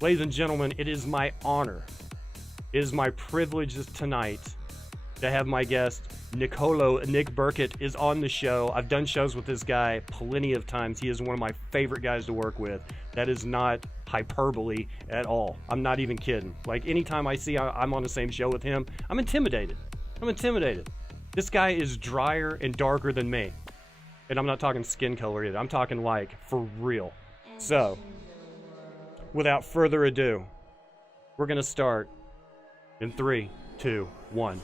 Ladies and gentlemen, it is my honor, it is my privilege tonight to have my guest, Niccolo Birkitt, is on the show. I've done shows with this guy plenty of times. He is one of my favorite guys to work with. That is not hyperbole at all. I'm not even kidding. Like, anytime I see I'm on the same show with him, I'm intimidated. This guy is drier and darker than me. And I'm not talking skin color either. I'm talking like for real. So, without further ado, we're going to start in 3, 2, 1.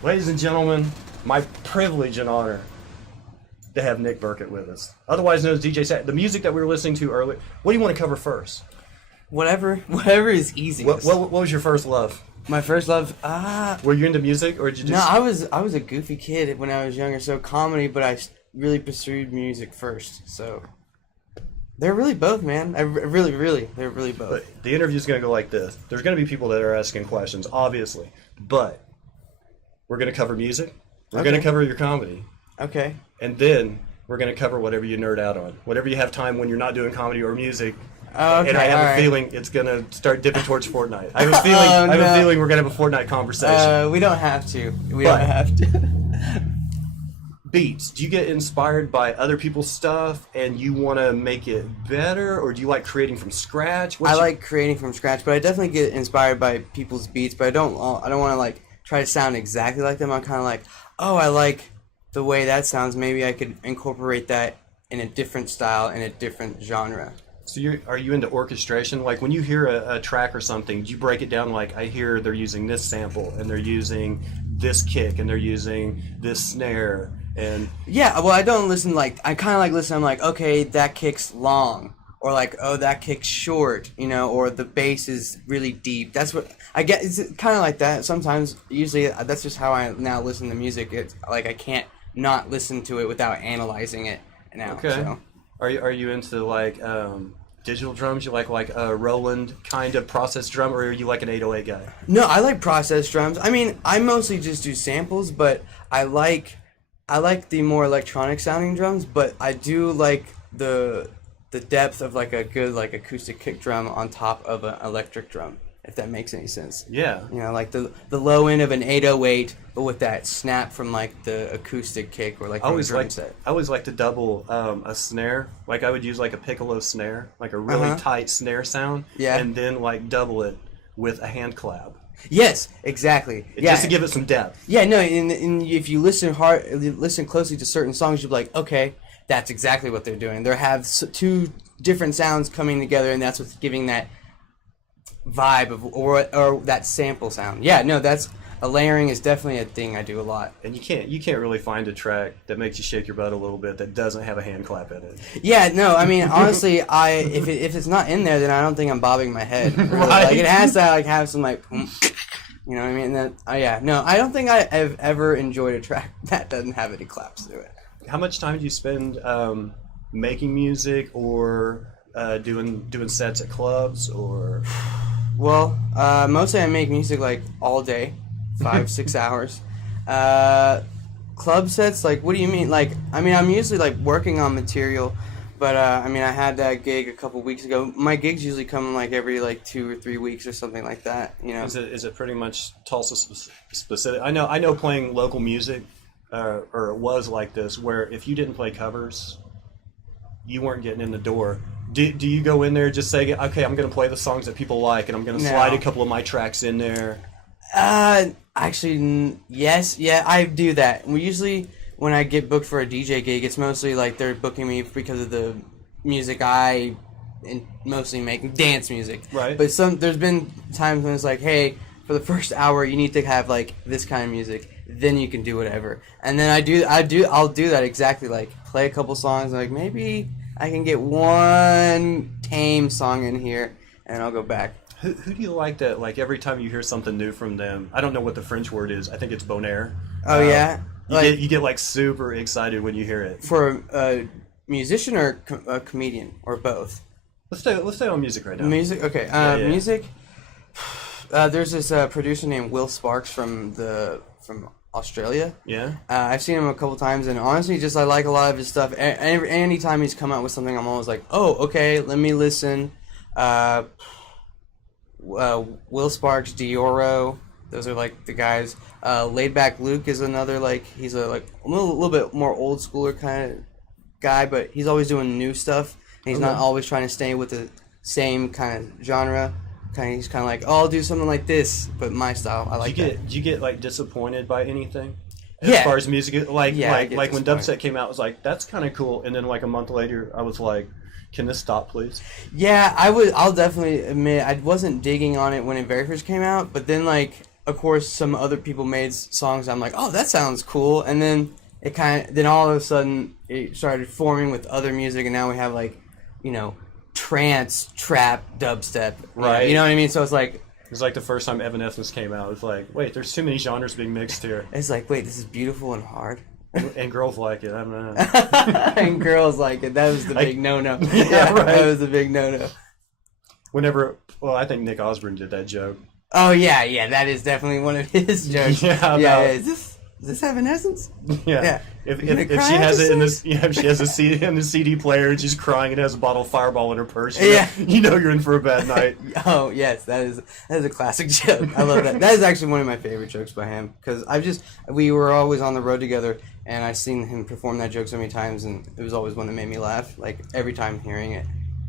Ladies and gentlemen, my privilege and honor to have Nick Birkitt with us, otherwise known as DJ Sat. The music that we were listening to earlier, what do you want to cover first? Whatever is easiest. What was your first love? My first love, Were you into music, or did you just... No, I was a goofy kid when I was younger, so comedy, but I really pursued music first, so... They're really both, man. They're really both. But the interview's going to go like this. There's going to be people that are asking questions, obviously, but we're going to cover music, we're going to cover your comedy. Okay. And then we're going to cover whatever you nerd out on. Whatever you have time when you're not doing comedy or music. Okay, and I have a feeling it's going to start dipping towards Fortnite. I have a feeling we're going to have a Fortnite conversation. We don't have to. We don't have to. Beats. Do you get inspired by other people's stuff and you want to make it better, or do you like creating from scratch? I like creating from scratch, but I definitely get inspired by people's beats, but I don't want to like try to sound exactly like them. I'm kind of like, oh, I like the way that sounds. Maybe I could incorporate that in a different style, in a different genre. So are you into orchestration? Like when you hear a track or something, do you break it down like, I hear they're using this sample and they're using this kick and they're using this snare and... Yeah, well, I don't listen like... I kind of like listen, I'm like, okay, that kick's long. Or like, oh, that kick's short, you know, or the bass is really deep. That's what I get. It's kind of like that. Sometimes, usually, that's just how I now listen to music. It's like I can't not listen to it without analyzing it now. Okay. So. Are you into like digital drums? You like a Roland kind of processed drum, or are you like an 808 guy? No, I like processed drums. I mean, I mostly just do samples, but I like the more electronic sounding drums. But I do like the depth of like a good like acoustic kick drum on top of an electric drum, if that makes any sense. Yeah. You know, like the low end of an 808, but with that snap from like the acoustic kick or like from a drum set. I always like to double a snare. Like I would use like a piccolo snare, like a really tight snare sound, and then like double it with a hand clap. Yes, exactly. Just to give it some depth. Yeah, no, and if you listen closely to certain songs, you'll be like, okay, that's exactly what they're doing. They have two different sounds coming together, and that's what's giving that vibe of or that sample sound. Yeah, no, that's a layering is definitely a thing I do a lot. And you can't really find a track that makes you shake your butt a little bit that doesn't have a hand clap in it. Yeah, no, I mean honestly, if it's not in there, then I don't think I'm bobbing my head. Really. Right. Like it has to like have some like, you know what I mean? And then, yeah, no, I don't think I've ever enjoyed a track that doesn't have any claps to it. How much time do you spend making music or doing sets at clubs or? Well, mostly I make music like all day, 5-6 hours. Club sets, like, what do you mean? Like, I mean, I'm usually like working on material, but I mean, I had that gig a couple weeks ago. My gigs usually come like every like 2 or 3 weeks or something like that. You know? Is it pretty much Tulsa specific? I know playing local music. or it was like this, where if you didn't play covers, you weren't getting in the door. Do you go in there just say, okay, I'm going to play the songs that people like, and I'm going to slide a couple of my tracks in there? Actually, yes. Yeah, I do that. We usually, when I get booked for a DJ gig, it's mostly like they're booking me because of the music I mostly make, dance music. Right. But there's been times when it's like, hey, for the first hour, you need to have like this kind of music. Then you can do whatever. And then I'll do that exactly, like play a couple songs, like maybe I can get one tame song in here, and I'll go back. Who do you like that, like, every time you hear something new from them, I don't know what the French word is, I think it's bon air. Oh, yeah? You get like super excited when you hear it. For a musician or a comedian, or both? Let's stay on music right now. Music? Okay. Music? There's this producer named Will Sparks from Australia. Yeah? I've seen him a couple times, and honestly, I like a lot of his stuff. Anytime he's come out with something, I'm always like, oh, okay, let me listen. Will Sparks, Dioro, those are like the guys. Laid Back Luke is another, like, he's a little bit more old schooler kind of guy, but he's always doing new stuff. And he's not always trying to stay with the same kind of genre. He's kind of like, oh, I'll do something like this, but my style. I like that. Do you get like disappointed by anything? Yeah. As far as music, like when Dubstep came out, I was like, that's kind of cool. And then like a month later, I was like, can this stop, please? Yeah, I'll definitely admit I wasn't digging on it when it very first came out, but then like, of course, some other people made songs. I'm like, oh, that sounds cool, and then then all of a sudden it started forming with other music, and now we have like, trance, trap, dubstep. Right. You know what I mean? So it's like the first time Evanescence came out. It's like, wait, there's too many genres being mixed here. It's like, wait, this is beautiful and hard. And girls like it. I don't know. And girls like it. That was the big no-no. Yeah, right. That was the big no-no. I think Nick Osborne did that joke. Oh yeah, that is definitely one of his jokes. Yeah. Is this Evanescence? Yeah. If she has it in this, if she has a CD in the CD player and she's crying and has a bottle of Fireball in her purse, you know you're in for a bad night. Oh yes, that is a classic joke. I love that. That is actually one of my favorite jokes by him, because we were always on the road together, and I've seen him perform that joke so many times, and it was always one that made me laugh, like every time hearing it.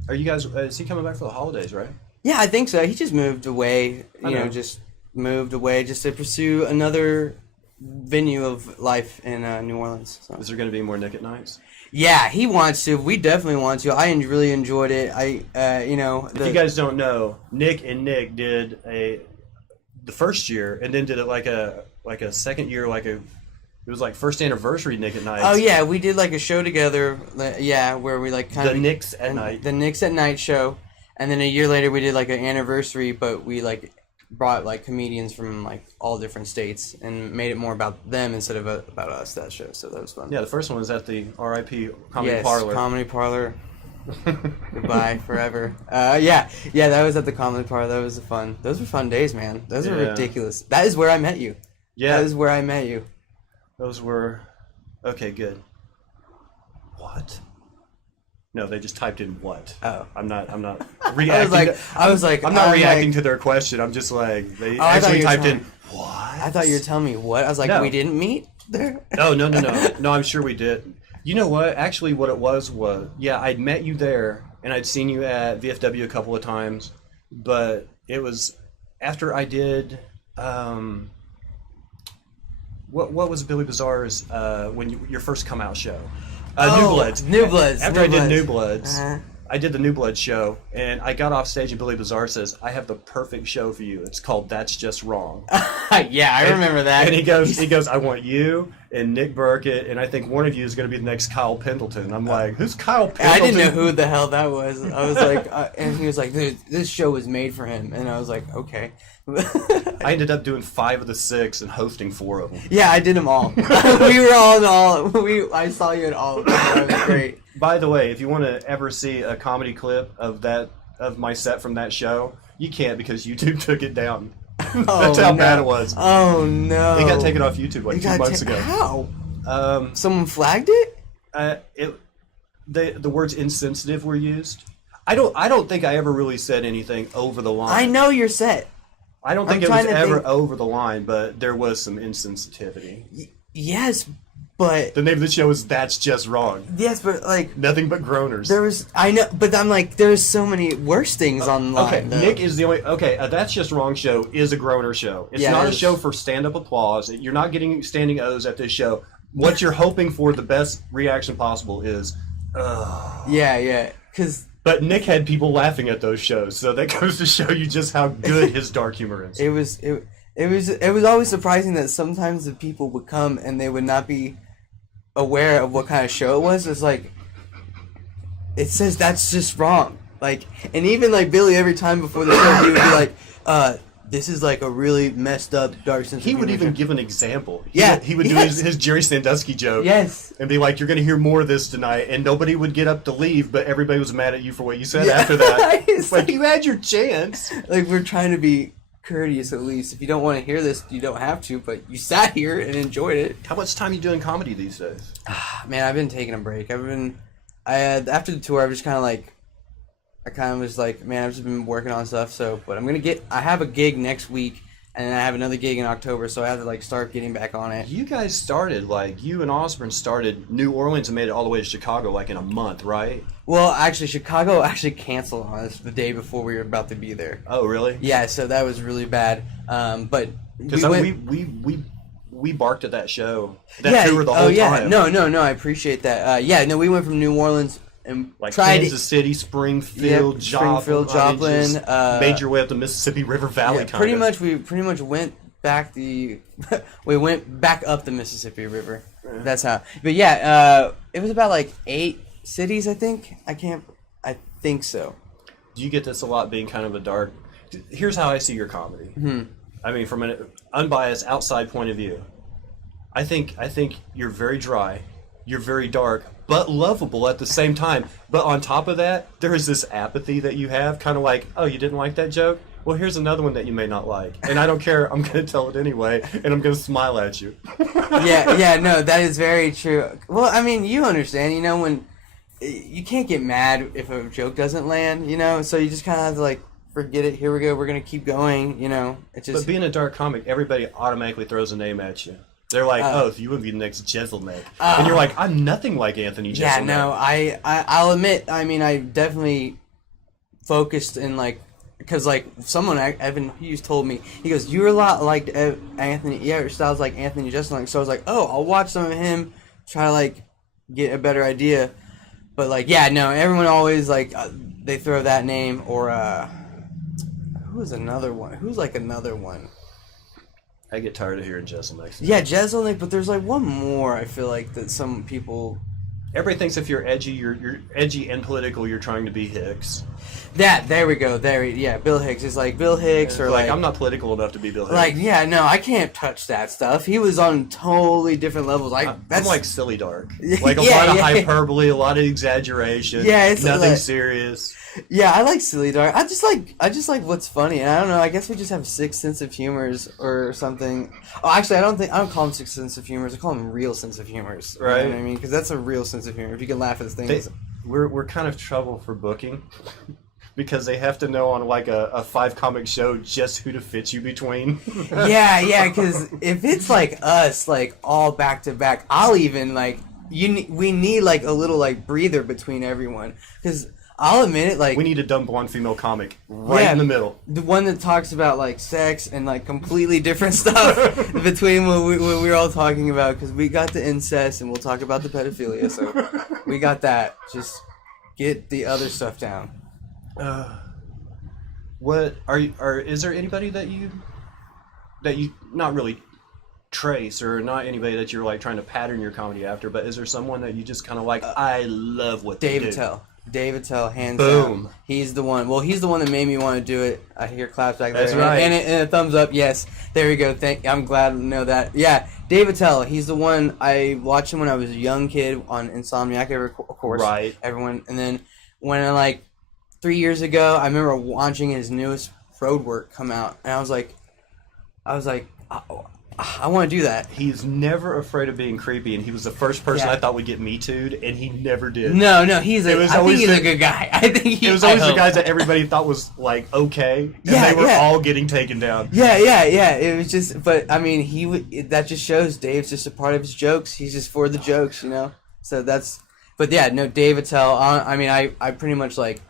Are you guys? Is he coming back for the holidays? Right? Yeah, I think so. He just moved away. Just moved away just to pursue another venue of life in New Orleans. So. Is there going to be more Nick at Nights? Yeah, he wants to. We definitely want to. I really enjoyed it. If you guys don't know, Nick did the first year, and then did it like a second year, it was like first anniversary Nick at Nights. Oh yeah, we did like a show together. Yeah, where we like kind of the Nicks at Night. The Nicks at Night show, and then a year later we did like an anniversary, but we like brought like comedians from like all different states and made it more about them instead of about us, that show. So that was fun. Yeah, the first one was at the RIP Comedy Parlor. Comedy Parlor. Goodbye forever. Yeah, that was at the Comedy Parlor. That was fun. Those were fun days, man. Those were ridiculous. That is where I met you. Yeah. That is where I met you. Those were okay, good. What? No, they just typed in what. Oh. I'm not reacting. I was like, I'm not reacting to their question. I'm just like, they actually typed in what? I thought you were telling me what. I was like, no. We didn't meet there? No. No, I'm sure we did. You know what? Actually, what it was, I'd met you there, and I'd seen you at VFW a couple of times, but it was after I did, what was Billy Bazaar's, your first come out show? New Bloods. New Bloods. After I did New Bloods, I did the New Blood show, and I got off stage, and Billy Bazaar says, I have the perfect show for you. It's called That's Just Wrong. Yeah, I remember that. And he goes, I want you and Nick Birkitt, and I think one of you is going to be the next Kyle Pendleton. I'm like, who's Kyle Pendleton? I didn't know who the hell that was. I was like, and he was like, dude, this show was made for him. And I was like, okay. I ended up doing 5 of the 6 and hosting 4 of them. Yeah, I did them all. We were all in all. I saw you in all of them. That was great. By the way, if you want to ever see a comedy clip of my set from that show, you can't because YouTube took it down. That's how bad it was. Oh no! It got taken off YouTube like 2 months ago. How? Someone flagged it? The words insensitive were used. I don't think I ever really said anything over the line. I know you're set. I don't think it was ever over the line, but there was some insensitivity. Yes, But the name of the show is That's Just Wrong. yes, but like Nothing but groaners. I know, but I'm like, there's so many worse things online. Okay, though. Nick is the only. Okay, That's Just Wrong show is a groaner show. It's not a show for stand-up applause. You're not getting standing O's at this show. What you're hoping for, the best reaction possible is, Yeah, because. But Nick had people laughing at those shows, so that goes to show you just how good his dark humor is. It was always surprising that sometimes the people would come and they would not be aware of what kind of show it was. It's like, it says That's Just Wrong. Like, and even like Billy, every time before the show, he would be like, this is like a really messed up dark sense of humor. He would even give an example. He would do his Jerry Sandusky joke. Yes. And be like, you're going to hear more of this tonight. And nobody would get up to leave, but everybody was mad at you for what you said after that. It's like, you had your chance. Like, we're trying to be courteous at least. If you don't want to hear this, you don't have to, but you sat here and enjoyed it. How much time are you doing comedy these days? Man, I've been taking a break. After the tour, I kind of was like, man, I've just been working on stuff. So, but I have a gig next week, and then I have another gig in October. So I have to like start getting back on it. You guys started you and Osborne started New Orleans and made it all the way to Chicago like in a month, right? Well, actually, Chicago actually canceled on us the day before we were about to be there. Oh, really? Yeah, so that was really bad. But because we barked at that show. That tour the whole oh yeah, time. no, I appreciate that. We went from New Orleans. And like tried Kansas City, Springfield, Joplin. Made your way up the Mississippi River Valley. Yeah, pretty much went back we went back up the Mississippi River. Yeah. That's how. But yeah, it was about like 8 cities, I think. I think so. Do you get this a lot, being kind of a dark? Here's how I see your comedy. Mm-hmm. I mean, from an unbiased outside point of view, I think you're very dry. You're very dark, but lovable at the same time. But on top of that, there is this apathy that you have, kind of like, oh, you didn't like that joke? Well, here's another one that you may not like. And I don't care. I'm going to tell it anyway, and I'm going to smile at you. No, that is very true. Well, I mean, you understand, when you can't get mad if a joke doesn't land, so you just kind of have to, like, forget it. Here we go. We're going to keep going, It's just. But being a dark comic, everybody automatically throws a name at you. They're like, you would be the next Jeselnik. And you're like, I'm nothing like Anthony Jeselnik. Yeah, no, I'll admit, I mean, I definitely focused in, like, because, like, someone, Evan Hughes told me, he goes, you're a lot like Anthony, your style's like Anthony Jeselnik. So I was like, I'll watch some of him, try to, like, get a better idea. But, like, yeah, no, everyone always, like, they throw that name, or, who's another one? Who's, like, another one? I get tired of hearing Jeselnik. Yeah, Jeselnik, but there's like one more I feel like that some people. Everybody thinks if you're edgy, you're edgy and political, you're trying to be Hicks. There we go. Bill Hicks is like Bill Hicks, yeah, or like I'm not political enough to be Bill Hicks. Like, yeah, no, I can't touch that stuff. He was on totally different levels. I'm like silly dark, like a lot of hyperbole, a lot of exaggeration. Yeah, it's nothing serious. Yeah, I like silly dark. I just like what's funny, and I don't know. I guess we just have 6 sense of humors or something. Oh, actually, I don't call them 6 sense of humors. I call them real sense of humors. Right. You know what I mean? Because that's a real sense of humor. If you can laugh at things. We're kind of trouble for booking. Because they have to know on like a 5 comic show just who to fit you between. yeah, because if it's like us, like all back to back, I'll even like we need like a little like breather between everyone. Because I'll admit it, like we need a dumb blonde female comic right in the middle. The one that talks about like sex and like completely different stuff between what we're all talking about. Because we got the incest and we'll talk about the pedophilia. So we got that. Just get the other stuff down. What is there anybody that you not really trace, or not anybody that you're like trying to pattern your comedy after, but is there someone that you just kind of like, I love what they do? David Tell, hands down. He's the one. Well, he's the one that made me want to do it. I hear claps back there. That's right. And a thumbs up. Yes. There we go. I'm glad to know that. Yeah, David Tell. He's the one. I watched him when I was a young kid on Insomniac, of course. Right. Everyone. And then when I, like, 3 years ago, I remember watching his newest road work come out, and I was like, I want to do that. He's never afraid of being creepy, and he was the first person I thought would get Me Too'd, and he never did. No, I think he's a good guy. It was always the guys that everybody thought was, like, okay, and they were all getting taken down. Yeah. It was just, but, I mean, that just shows Dave's just a part of his jokes. He's just for the jokes, you know? So that's, but yeah, no, Dave Attell, I mean, I pretty much, like,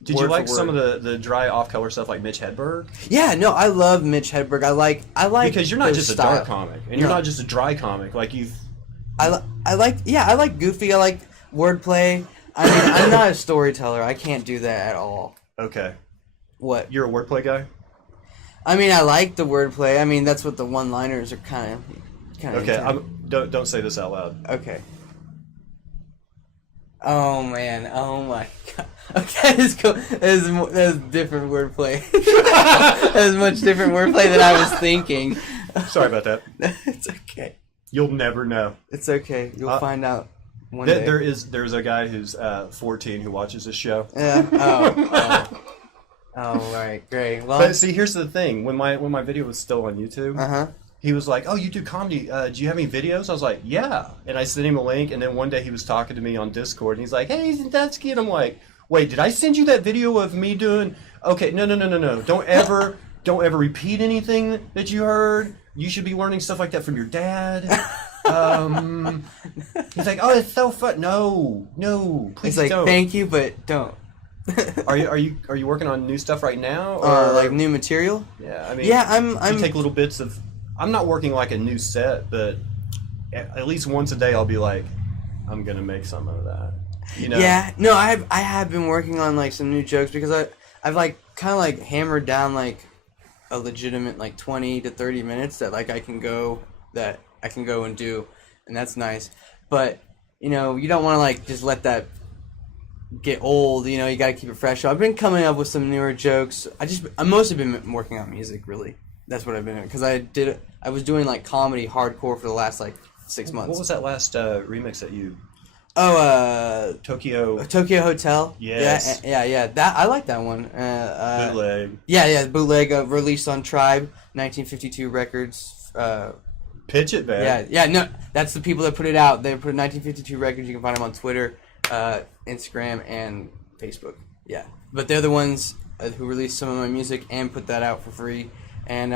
did you like some of the dry off-color stuff like Mitch Hedberg? Yeah, no, I love Mitch Hedberg. I like because you're not just a dark comic, and you're not just a dry comic. Like I like goofy. I like wordplay. I mean, I'm not a storyteller. I can't do that at all. Okay. What? You're a wordplay guy? I mean, I like the wordplay. I mean, that's what the one-liners are kind of. Okay, don't say this out loud. Okay. Oh man! Oh my god! Okay, that's cool. That's different wordplay. That's much different wordplay than I was thinking. Sorry about that. It's okay. You'll never know. It's okay. You'll find out one day. There's a guy who's 14 who watches this show. Yeah. Oh, right. Great. Well, but see, here's the thing. When my video was still on YouTube, he was like, "Oh, you do comedy? Do you have any videos?" I was like, "Yeah." And I sent him a link. And then one day he was talking to me on Discord, and he's like, "Hey, isn't that skit?" I'm like, "Wait, did I send you that video of me doing?" Okay, no. Don't ever repeat anything that you heard. You should be learning stuff like that from your dad. He's like, "Oh, it's so fun." No, please he's like, don't. "Thank you, but don't." Are you working on new stuff right now? Or like new material? Yeah, I mean, I'm you take little bits of. I'm not working like a new set, but at least once a day I'll be like, I'm gonna make some of that. You know? Yeah, no, I have been working on like some new jokes because I've like kind of like hammered down like a legitimate like 20 to 30 minutes that like I can go and do, and that's nice. But you know, you don't want to like just let that get old. You know, you got to keep it fresh. So I've been coming up with some newer jokes. I mostly been working on music, really. That's what I've been doing because I was doing like comedy hardcore for the last like 6 months. What was that last remix that you? Oh, Tokyo Hotel. Yes. Yeah. That I like that one. Bootleg. Yeah. Bootleg released on Tribe, 1952 Records. Pitch it, man. Yeah. No, that's the people that put it out. They put 1952 Records. You can find them on Twitter, Instagram, and Facebook. Yeah, but they're the ones who released some of my music and put that out for free. And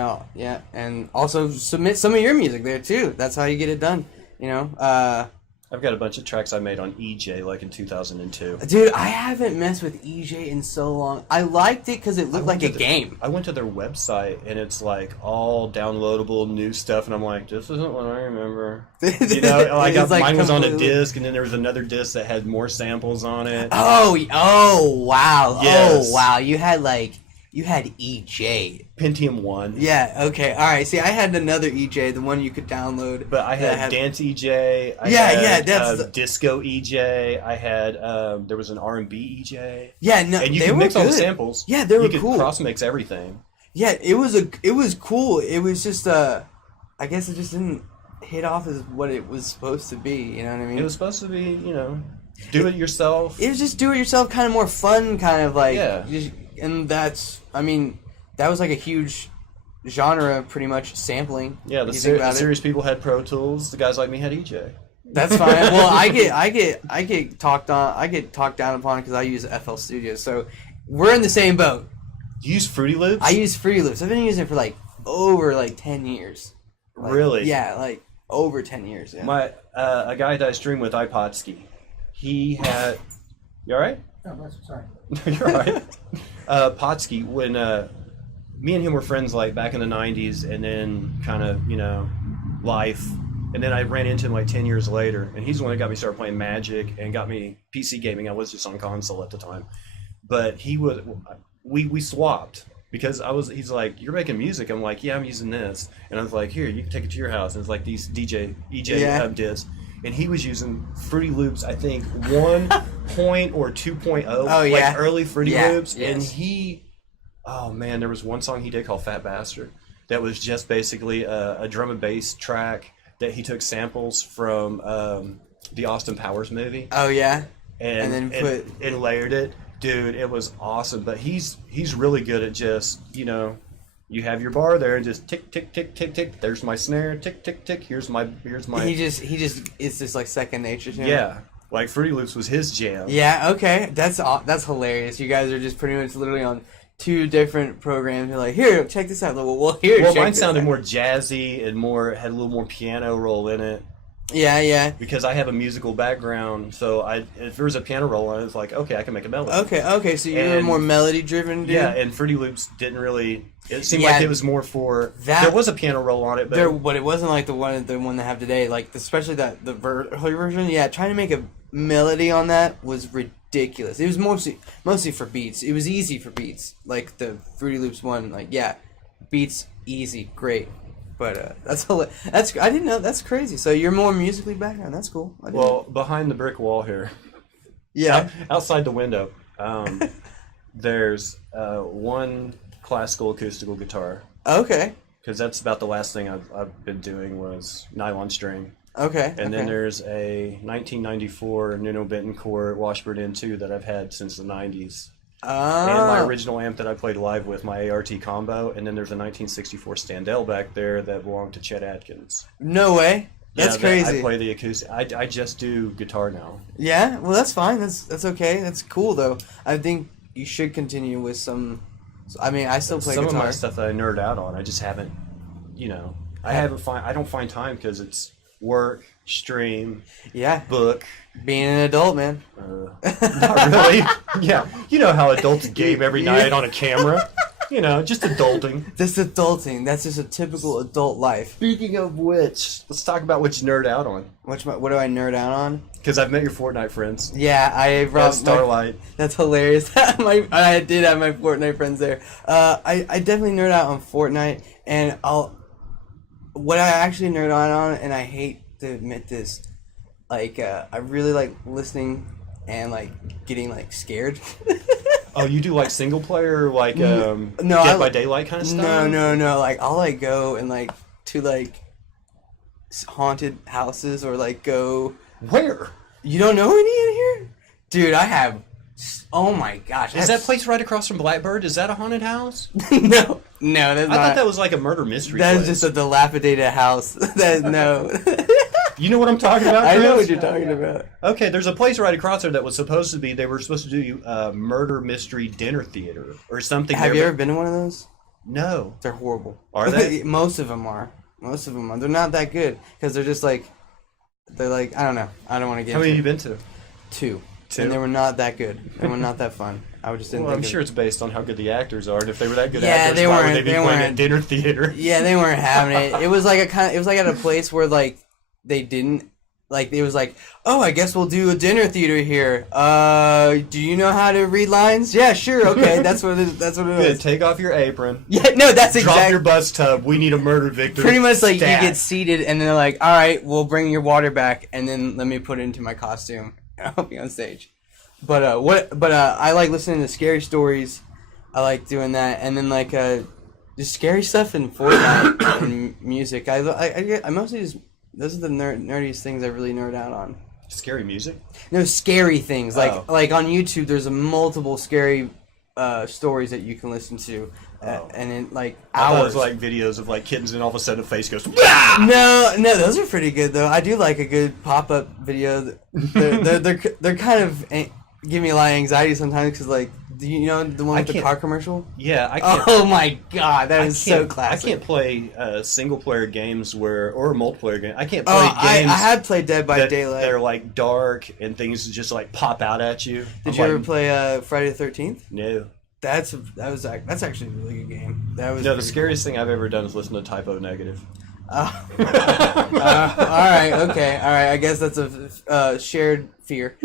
and also submit some of your music there too. That's how you get it done, you know. I've got a bunch of tracks I made on EJ like in 2002. Dude, I haven't messed with EJ in so long. I liked it because it looked like a game. I went to their website and it's like all downloadable new stuff, and I'm like, this isn't what I remember. You know, mine was on a disc, and then there was another disc that had more samples on it. Oh wow! Yes. Oh wow! You had EJ. Pentium 1. Yeah, okay. All right. See, I had another EJ, the one you could download. But I had Dance EJ. I had that's Disco EJ. I had there was an R&B EJ. Yeah, no, and you could mix all the samples. Yeah, they were cool. You could cross mix everything. Yeah, it was cool. It was just I guess it just didn't hit off as what it was supposed to be, you know what I mean? It was supposed to be, you know, do it yourself. It was just do it yourself, kind of more fun, kind of like and that was like a huge genre, pretty much sampling. Yeah, the serious people had Pro Tools. The guys like me had EJ. That's fine. Well, I get talked down upon because I use FL Studio, so we're in the same boat. You use Fruity Loops? I use Fruity Loops. I've been using it for like over 10 years. Really? Yeah, like over 10 years. Yeah. A guy that I stream with, Ipodsky, he had. You all right? No, sorry. You're all right. Potsky, when me and him were friends like back in the 90s, and then kind of, you know, life, and then I ran into him like 10 years later, and he's the one that got me started playing Magic and got me PC gaming. I was just on console at the time, but we swapped because he's like, you're making music. I'm like, yeah, I'm using this, and I was like, here, you can take it to your house, and it's like these EJ discs. And he was using Fruity Loops, I think 1 point or 2.0, like early Fruity Loops. Yes. And oh man, there was one song he did called Fat Bastard that was just basically a drum and bass track that he took samples from the Austin Powers movie. Oh yeah, and layered it. Dude, it was awesome. But he's really good at just, you know, you have your bar there and just tick, tick, tick, tick, tick. There's my snare. Tick, tick, tick. Here's my. He just it's just like second nature to him. Yeah, like Fruity Loops was his jam. Yeah. Okay. That's hilarious. You guys are just pretty much literally on 2 different programs. You're like, here, check this out. Well, here. Well, mine sounded more jazzy and had a little more piano roll in it. Yeah. Because I have a musical background, so if there was a piano roll on it, it's like, okay, I can make a melody. Okay. So you were more melody driven, dude. Yeah, and Fruity Loops didn't really. It seemed like it was more for that. There was a piano roll on it, but it wasn't like the one they have today. Like especially the early version. Yeah, trying to make a melody on that was ridiculous. It was mostly for beats. It was easy for beats. Like the Fruity Loops one, like beats easy, great. But I didn't know. That's crazy. So you're more musically background. That's cool. Well, behind the brick wall here. Yeah. Outside the window, there's one classical acoustical guitar. Okay. Because that's about the last thing I've been doing was nylon string. Okay. And then there's a 1994 Nuno Bettencourt Washburn N2 that I've had since the 90s. Oh. And my original amp that I played live with, my ART combo, and then there's a 1964 Standell back there that belonged to Chet Atkins. No way. That's crazy. I play the acoustic. I just do guitar now. Yeah, well that's fine. That's okay. That's cool though. I think you should continue with some. I mean, I still play some guitar. Of my stuff that I nerd out on. I just haven't. I don't find time because it's work, stream, book. Being an adult, man. Not really. Yeah, you know how adults game every night on a camera. Just adulting. Just adulting. That's just a typical adult life. Speaking of which, let's talk about what you nerd out on. What do I nerd out on? Because I've met your Fortnite friends. Yeah, I brought Starlight. That's hilarious. I did have my Fortnite friends there. I definitely nerd out on Fortnite, and what I actually nerd out on, and I hate to admit this, I really like listening and getting scared. Oh, you do single player, Dead by Daylight kind of stuff? No. I'll go and to haunted houses or go. Where? You don't know any in here, dude? I have. Oh my gosh! Is that place right across from Blackbird? Is that a haunted house? No, that's not. I thought that was a murder mystery. That place. is just a dilapidated house. No. You know what I'm talking about, Chris? I know what you're talking about. Okay, there's a place right across there that was supposed to be. They were supposed to do a murder mystery dinner theater or something. Have you ever been to one of those? No. They're horrible. Are they? Most of them are. They're not that good because they're just they're I don't know. I don't want to get. How many have you been to? Two. And they were not that good. They were not that fun. I just didn't. Well, I'm sure it's based on how good the actors are, and if they were that good actors, why would they be playing at dinner theater? Yeah, they weren't having it. It was it was at a place where they didn't. It was oh, I guess we'll do a dinner theater here. Do you know how to read lines? Yeah, sure, okay. That's what it is. Good. Take off your apron. Yeah, no, that's exactly. Drop your bus tub. We need a murder victim. Pretty much you get seated, and then they're all right, we'll bring your water back, and then let me put it into my costume, and I'll be on stage. But I like listening to scary stories. I like doing that, and then just scary stuff in Fortnite and music. I mostly just. Those are the nerdiest things I really nerd out on. Scary music? No, scary things. Like on YouTube, there's multiple scary stories that you can listen to. And in hours. I thought it was videos of kittens and all of a sudden a face goes, No, those are pretty good though. I do like a good pop-up video. They're kind of give me a lot of anxiety sometimes because do you know the one with the car commercial? Yeah, I can't. Oh my god, that is so classic. I can't play single-player games or multiplayer games. I can't play games. I had played Dead by Daylight. They're dark and things just pop out at you. Did you ever play Friday the 13th? No. That's actually a really good game. The scariest thing I've ever done is listen to Typo Negative. All right, okay, all right. I guess that's a shared fear.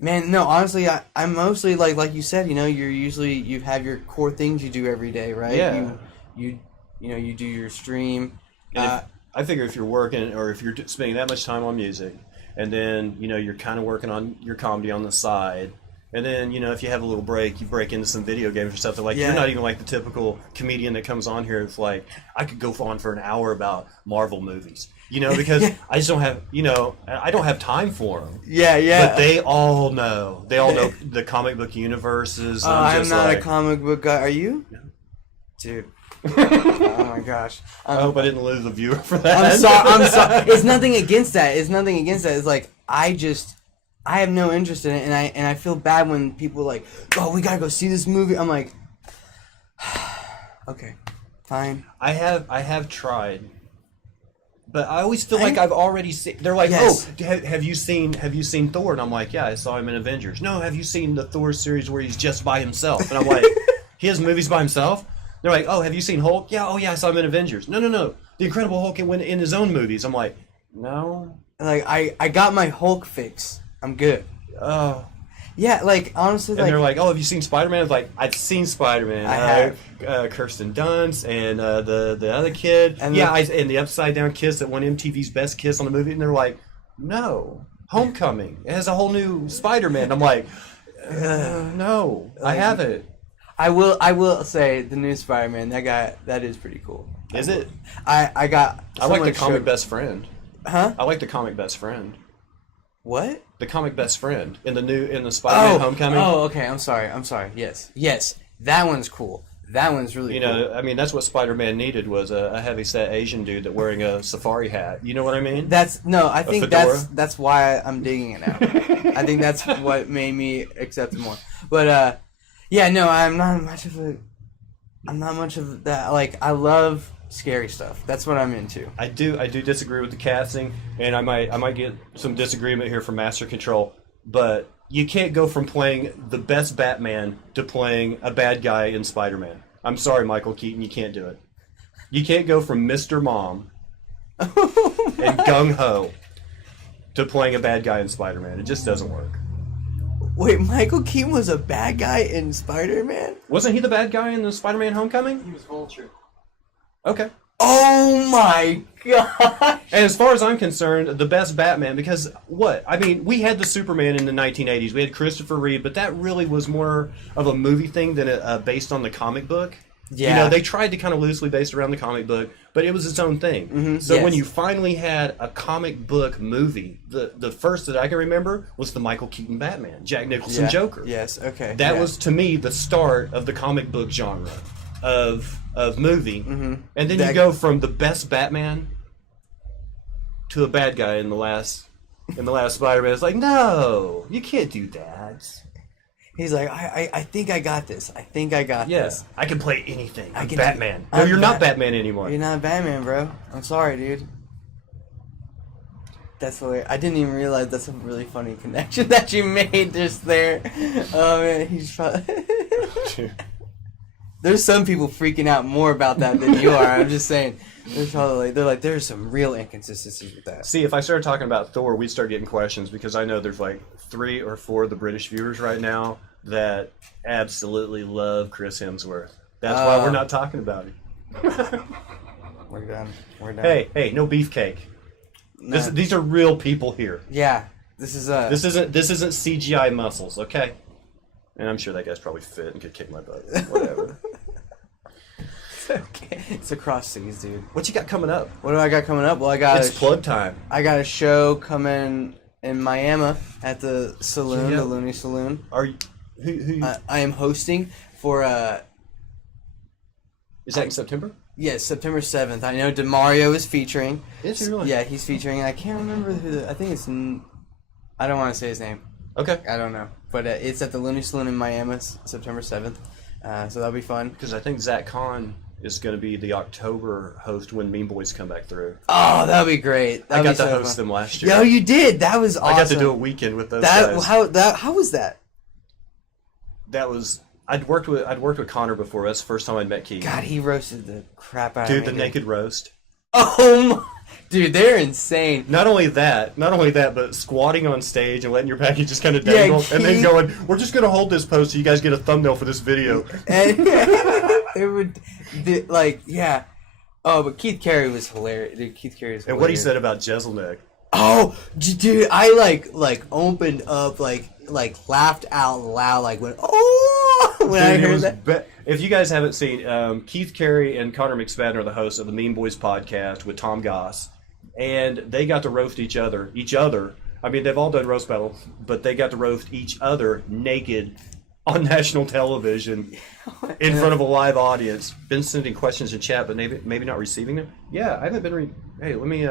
Man, no. Honestly, I'm mostly like you said. You have your core things you do every day, right? Yeah. You do your stream. I figure if you're working or if you're spending that much time on music, and then you're kind of working on your comedy on the side, And then, if you have a little break, you break into some video games or something. Like, Yeah. you're not even like the typical comedian that comes on here. It's like, I could go on for an hour about Marvel movies, because I just don't have, I don't have time for them. Yeah, yeah. But they all know. They all know the comic book universes. I'm not a comic book guy. Are you? No. Dude. Oh my gosh. I hope I didn't lose a viewer for that. I'm sorry. It's nothing against that. It's like, I have no interest in it, and I feel bad when people are like, oh, we gotta go see this movie. I'm like, okay, fine. I have tried, but I always feel like I've already seen. They're like, Yes. oh, have you seen Thor? And I'm like, yeah, I saw him in Avengers. No, have you seen the Thor series where he's just by himself? And I'm like, he has movies by himself. They're like, oh, have you seen Hulk? Yeah, oh yeah, I saw him in Avengers. No, the Incredible Hulk went in his own movies. I'm like, no. Like I got my Hulk fix. I'm good. Oh. Yeah, like honestly, And they're like, oh, have you seen Spider-Man? I was like, I've seen Spider-Man. I have. Kirsten Dunst and the other kid. And and the upside down kiss that won MTV's Best Kiss on the movie. And they're like, no, Homecoming. It has a whole new Spider-Man. I'm like, no, I haven't. I will say the new Spider-Man. That is pretty cool. Is it? I like the comic best friend. Huh? I like the comic best friend. What? The comic best friend in the Spider-Man Homecoming. Oh, okay. I'm sorry. Yes. That one's cool. That one's really cool. I mean, that's what Spider-Man needed was a heavy-set Asian dude that wearing a safari hat. You know what I mean? I think fedora? that's why I'm digging it now. I think that's what made me accept it more. But yeah, no, I'm not much of that. Like, I love scary stuff. That's what I'm into. I do disagree with the casting, and I might get some disagreement here from Master Control, but you can't go from playing the best Batman to playing a bad guy in Spider-Man. I'm sorry, Michael Keaton, you can't do it. You can't go from Mr. Mom and Gung Ho to playing a bad guy in Spider-Man. It just doesn't work. Wait, Michael Keaton was a bad guy in Spider-Man? Wasn't he the bad guy in the Spider-Man Homecoming? He was Vulture. Okay. Oh my gosh! And as far as I'm concerned, the best Batman, because we had the Superman in the 1980s. We had Christopher Reeve, but that really was more of a movie thing than based on the comic book. Yeah. They tried to kind of loosely base around the comic book, but it was its own thing. Mm-hmm. So Yes. when you finally had a comic book movie, the first that I can remember was the Michael Keaton Batman, Jack Nicholson Joker. Yes, okay. That was, to me, the start of the comic book genre of movie. Mm-hmm. And then you go from the best Batman to a bad guy in the last Spider-Man. It's like, no, you can't do that. He's like, I think I got this. I think I got this. I can play anything. I'm can Batman. do- No, I'm you're not Bat- Batman anymore. You're not Batman, bro. I'm sorry, dude. That's hilarious. I didn't even realize that's a really funny connection that you made just there. Oh man, he's probably... There's some people freaking out more about that than you are. I'm just saying. There's some real inconsistencies with that. See, if I started talking about Thor, we'd start getting questions because I know there's like 3 or 4 of the British viewers right now that absolutely love Chris Hemsworth. That's why we're not talking about it. We're done. Hey, no beefcake. No. These are real people here. Yeah. This isn't CGI muscles, okay? And I'm sure that guy's probably fit and could kick my butt. Whatever. okay. It's across seas, dude. What you got coming up? What do I got coming up? Well, It's plug time. I got a show coming in Miami at the saloon, Yeah. the Looney Saloon. Are you, who I am hosting for is that in September? yes, September 7th. I know DeMario is featuring. Is he really? Yeah, he's featuring. I can't remember I think it's. I don't want to say his name. Okay. I don't know, but it's at the Looney Saloon in Miami, September 7th. So that'll be fun. Because I think Zach Kahn is going to be the October host when Mean Boys come back through. Oh, that'll be great. I got to host them last year. Yo, you did. That was awesome. I got to do a weekend with those guys. How was that? That was. I'd worked with Connor before. That's the first time I'd met Keith. God, he roasted the crap out of me. Dude, the naked roast. Oh my. Dude, they're insane. Not only that, but squatting on stage and letting your package just kind of dangle, and then going, "We're just gonna hold this pose so you guys get a thumbnail for this video." And they would, yeah. Oh, but Keith Carey was hilarious. Dude, Keith Carey was hilarious. And what he said about Jeselnik. Oh, dude, I like opened up, like laughed out loud, like when I heard that. If you guys haven't seen, Keith Carey and Connor McSpadden are the hosts of the Mean Boys podcast with Tom Goss, and they got to roast each other. I mean, they've all done roast battles, but they got to roast each other naked on national television in front of a live audience. Been sending questions in chat, but maybe not receiving them. Yeah, I haven't been. Hey, let me.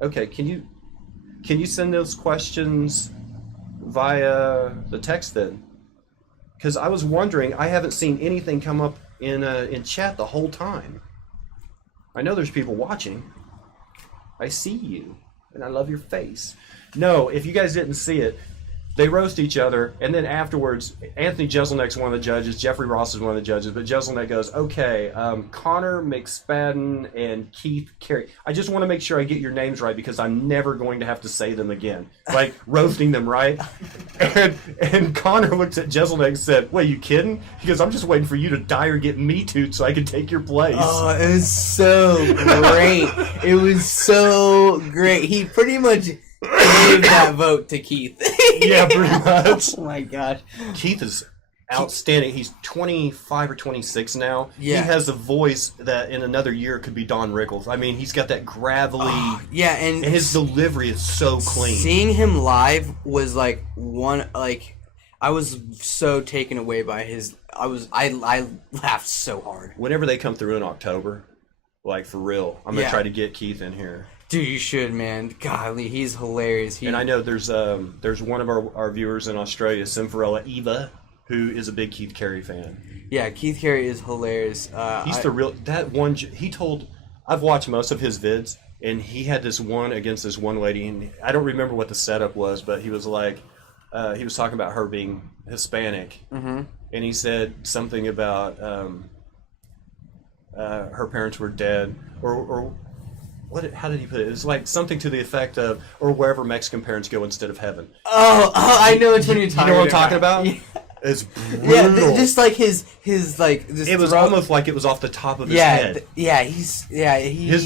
Okay, can you send those questions via the text then? Because I was wondering, I haven't seen anything come up in chat the whole time. I know there's people watching. I see you, and I love your face. No, if you guys didn't see it, they roast each other, and then afterwards, Anthony Jeselnik's one of the judges, Jeffrey Ross is one of the judges, but Jeselnik goes, okay, Connor McSpadden and Keith Carey. I just want to make sure I get your names right because I'm never going to have to say them again. Like, roasting them, right? And Connor looked at Jeselnik and said, wait, you kidding? He goes, I'm just waiting for you to die or get me too'd so I can take your place. Oh, it was so great. It was so great. He pretty much gave that vote to Keith. Yeah, pretty much. Oh my gosh. Keith is outstanding. He's 25 or 26 now. Yeah. He has a voice that in another year could be Don Rickles. I mean, he's got that gravelly... yeah, and his delivery is so clean. Seeing him live was like I was so taken away by his... I laughed so hard. Whenever they come through in October, like for real, I'm going to try to get Keith in here. Dude, you should, man. Golly, he's hilarious. And I know there's one of our viewers in Australia, Simfarella Eva, who is a big Keith Carey fan. Yeah, Keith Carey is hilarious. He's the real... That one... He told... I've watched most of his vids, and he had this one against this one lady, and I don't remember what the setup was, but he was like... he was talking about her being Hispanic, and he said something about her parents were dead, or what? How did he put it? It was like something to the effect of, or wherever Mexican parents go instead of heaven. Oh, I know which one you're talking about. You know what I'm talking about? Yeah. It's brutal. Yeah, just like his like. It was almost like it was off the top of his head. His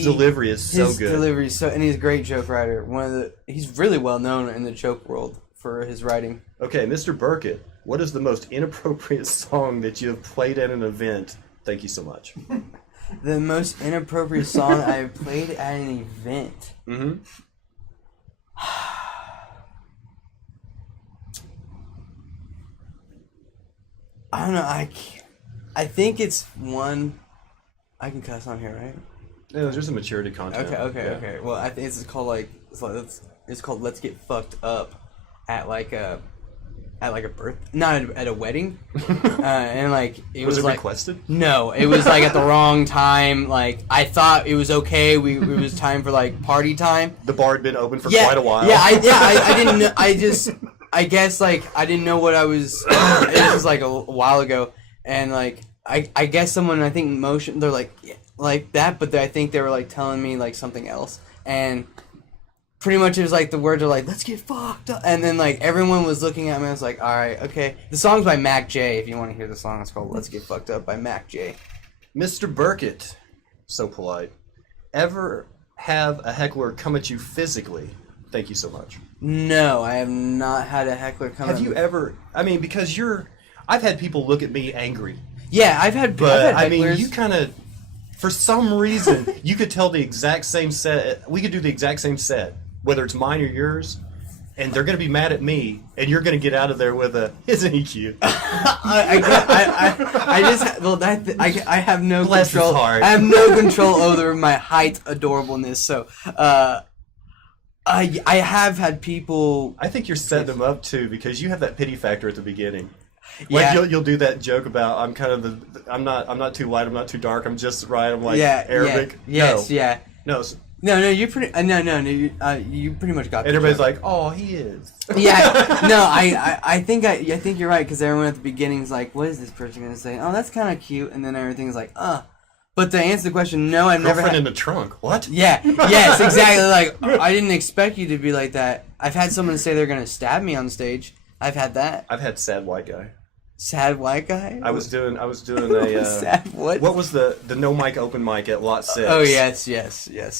delivery is so good. His delivery is so, and he's a great joke writer. He's really well known in the joke world for his writing. Okay, Mr. Birkitt, what is the most inappropriate song that you have played at an event? Thank you so much. The most inappropriate song I have played at an event. Mm-hmm. I don't know. I think it's one. I can cuss on here, right? No, there's just a maturity content. Okay. Well, I think it's called it's called "Let's Get Fucked Up" at like a birth, not at a wedding, and like it was like requested. No, it was like at the wrong time. Like I thought it was okay. It was time for like party time. The bar had been open for quite a while. I didn't know. I guess like I didn't know what I was. It was like a while ago, and like I guess someone I think motion. They're like that, but I think they were like telling me like something else, and pretty much it was like the words are like, let's get fucked up. And then like everyone was looking at me. I was like, all right, okay. The song's by Mac J. If you want to hear the song, it's called Let's Get Fucked Up by Mac J. Mr. Birkitt, so polite. Ever have a heckler come at you physically? Thank you so much. No, I have not had a heckler come at me. Have you ever, I mean, because I've had people look at me angry. Yeah, I've had hecklers. I mean, you kind of, for some reason, you could tell the exact same set. We could do the exact same set, whether it's mine or yours, and they're going to be mad at me, and you're going to get out of there with a, isn't he cute? I have no Bless control. his heart. I have no control over my height adorableness. So, I have had people. I think you're setting them up too, because you have that pity factor at the beginning. Like you'll do that joke about I'm not too light, I'm not too dark, I'm just right. I'm like Arabic. Yes, no. yeah. No, you're pretty. You pretty much got. And everybody's like, "Oh, he is." Yeah, no, I think you're right, because everyone at the beginning is like, "What is this person gonna say?" Oh, that's kind of cute, and then everything's like, But to answer the question, no, I've never had. Girlfriend in the trunk. What? Yeah. Yes. Exactly. Like I didn't expect you to be like that. I've had someone say they're gonna stab me on stage. I've had that. I've had sad white guy. Sad white guy? I was doing a Sad what? What was the no mic open mic at Lot 6? Oh yes.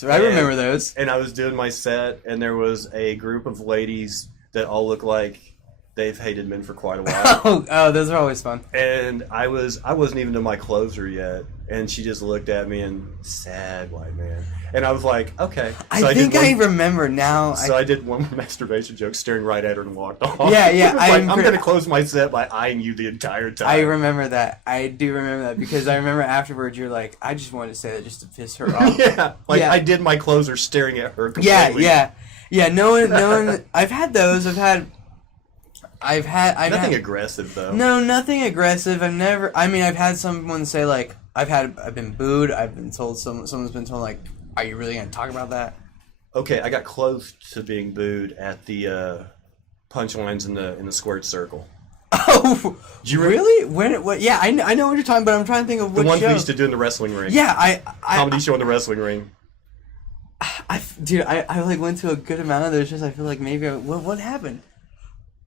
I remember those. And I was doing my set, and there was a group of ladies that all look like they've hated men for quite a while. Oh, those are always fun. And I wasn't even to my closer yet, and she just looked at me and sad white man. And I was like, okay. So I think I remember now. So I did one masturbation joke, staring right at her, and walked off. Yeah. I'm going to close my set by eyeing you the entire time. I remember that. I do remember that because I remember afterwards you're like, I just wanted to say that just to piss her off. Yeah, I did my closer staring at her completely. Yeah. No one. I've had those. I've nothing aggressive though. No, nothing aggressive. I've had someone say like, I've been booed. I've been told someone's been told like, are you really gonna talk about that? Okay, I got close to being booed at the punchlines in the squared circle. Oh, really? When? What? Yeah, I know what you're talking about. I'm trying to think of which the one show. we used to do in the wrestling ring. Yeah, comedy show in the wrestling ring. Dude, I like went to a good amount of those shows. I feel like maybe what happened?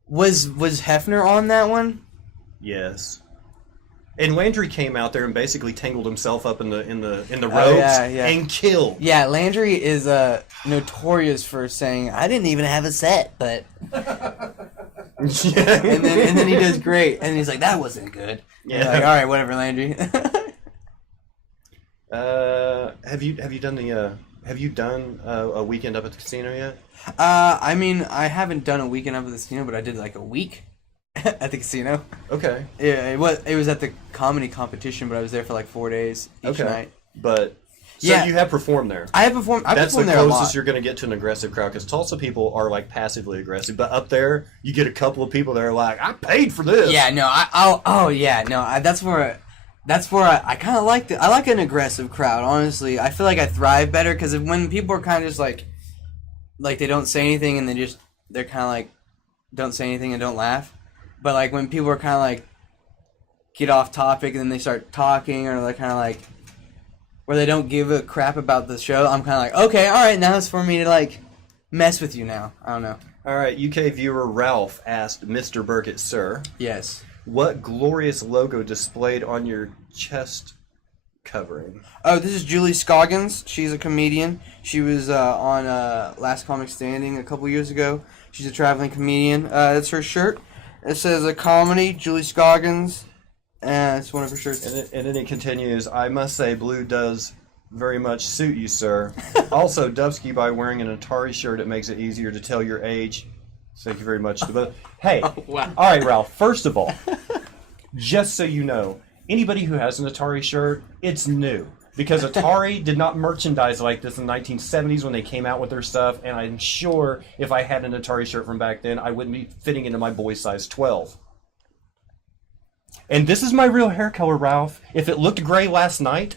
Was Hefner on that one? Yes. And Landry came out there and basically tangled himself up in the ropes and killed. Yeah, Landry is notorious for saying, "I didn't even have a set," but and then he does great, and he's like, "That wasn't good." Yeah. Like, all right, whatever, Landry. Have you done a weekend up at the casino yet? I haven't done a weekend up at the casino, but I did like a week at the casino. Okay. Yeah, it was at the comedy competition, but I was there for like 4 days each night. But so you have performed there. I have performed. That's the closest you're going to get to an aggressive crowd, because Tulsa people are like passively aggressive, but up there you get a couple of people that are like, "I paid for this." Yeah, no, that's where I kind of like I like an aggressive crowd. Honestly, I feel like I thrive better because when people are kind of just like they don't say anything and they're kind of like don't say anything and don't laugh. But like when people are kind of like get off topic and then they start talking, or they're kind of like where they don't give a crap about the show, I'm kind of like, okay, all right, now it's for me to like mess with you now. I don't know. All right, UK viewer Ralph asked Mr. Birkitt, sir. Yes. What glorious logo displayed on your chest covering? Oh, this is Julie Scoggins. She's a comedian. She was on Last Comic Standing a couple years ago. She's a traveling comedian. That's her shirt. It says a comedy, Julie Scoggins. It's one of her shirts. And then it continues, I must say blue does very much suit you, sir. Also, Dubsky, by wearing an Atari shirt, it makes it easier to tell your age. Thank you very much. Hey, wow. All right, Ralph, first of all, just so you know, anybody who has an Atari shirt, it's new. Because Atari did not merchandise like this in the 1970s when they came out with their stuff, and I'm sure if I had an Atari shirt from back then, I wouldn't be fitting into my boy size 12. And this is my real hair color, Ralph. If it looked gray last night,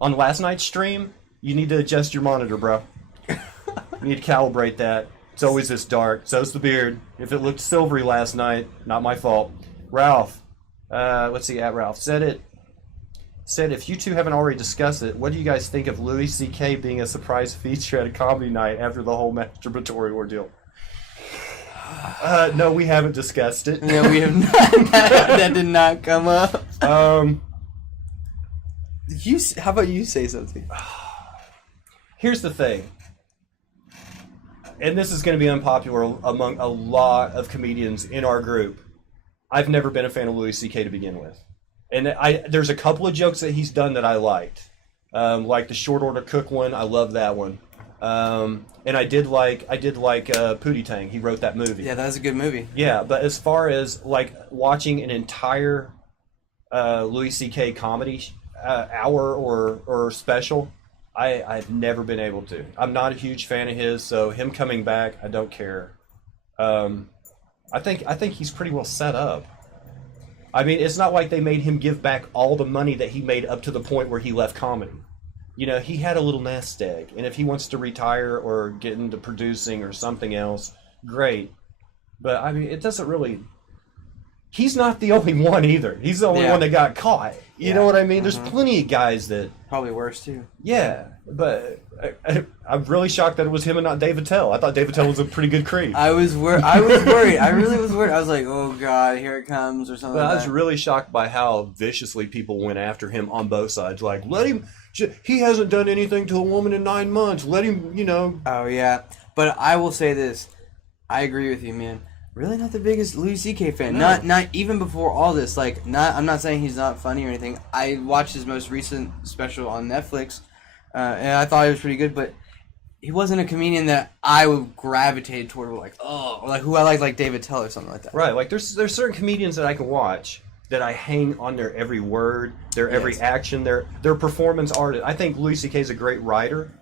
on last night's stream, you need to adjust your monitor, bro. You need to calibrate that. It's always this dark. So's the beard. If it looked silvery last night, not my fault. Ralph, let's see, at Ralph said if you two haven't already discussed it, what do you guys think of Louis C.K. being a surprise feature at a comedy night after the whole masturbatory ordeal? No, we haven't discussed it. No, we have not. That did not come up. How about you say something? Here's the thing. And this is going to be unpopular among a lot of comedians in our group. I've never been a fan of Louis C.K. to begin with. And there's a couple of jokes that he's done that I liked. Like the Short Order Cook one, I love that one. And I did like Pootie Tang. He wrote that movie. Yeah, that was a good movie. Yeah, but as far as like watching an entire Louis C.K. comedy hour or special, I've never been able to. I'm not a huge fan of his, so him coming back, I don't care. I think he's pretty well set up. I mean, it's not like they made him give back all the money that he made up to the point where he left comedy. You know, he had a little nest egg, and if he wants to retire or get into producing or something else, great. But I mean, it doesn't really he's not the only one either. He's the only one that got caught. You know what I mean? There's plenty of guys that... Probably worse, too. Yeah, but I'm really shocked that it was him and not Dave Attell. I thought Dave Attell was a pretty good creep. I was worried. I really was worried. I was like, oh, God, here it comes, or something But like I was that. really shocked by how viciously people went after him on both sides. Like, let him... He hasn't done anything to a woman in 9 months. Let him, Oh, yeah. But I will say this. I agree with you, man. Really not the biggest Louis C.K. fan. No. Not even before all this. Like, I'm not saying he's not funny or anything. I watched his most recent special on Netflix, and I thought it was pretty good, but he wasn't a comedian that I would gravitate toward, like, or like who I like David Tell or something like that. Right, like there's certain comedians that I can watch that I hang on their every word, their every action, their performance art. I think Louis C.K. is a great writer,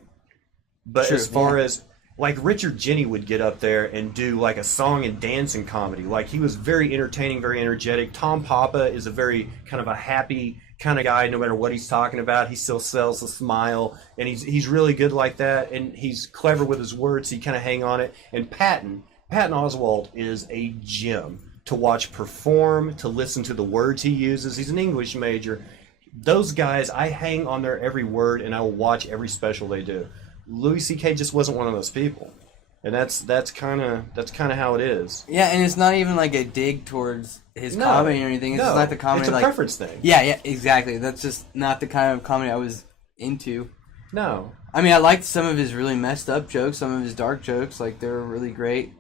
but Sure, as far as like Richard Jeni would get up there and do like a song and dancing comedy. Like he was very entertaining, very energetic. Tom Papa is a very kind of a happy kind of guy. No matter what he's talking about, he still sells a smile, and he's really good like that. And he's clever with his words. So you kind of hang on it. And Patton Oswalt is a gem to watch perform, to listen to the words he uses. He's an English major. Those guys, I hang on their every word, and I will watch every special they do. Louis C.K. just wasn't one of those people, and that's kind of how it is. Yeah, and it's not even like a dig towards his comedy or anything. It's just not the comedy. It's a preference thing. Yeah, exactly. That's just not the kind of comedy I was into. No. I mean, I liked some of his really messed up jokes, some of his dark jokes. Like, they were really great.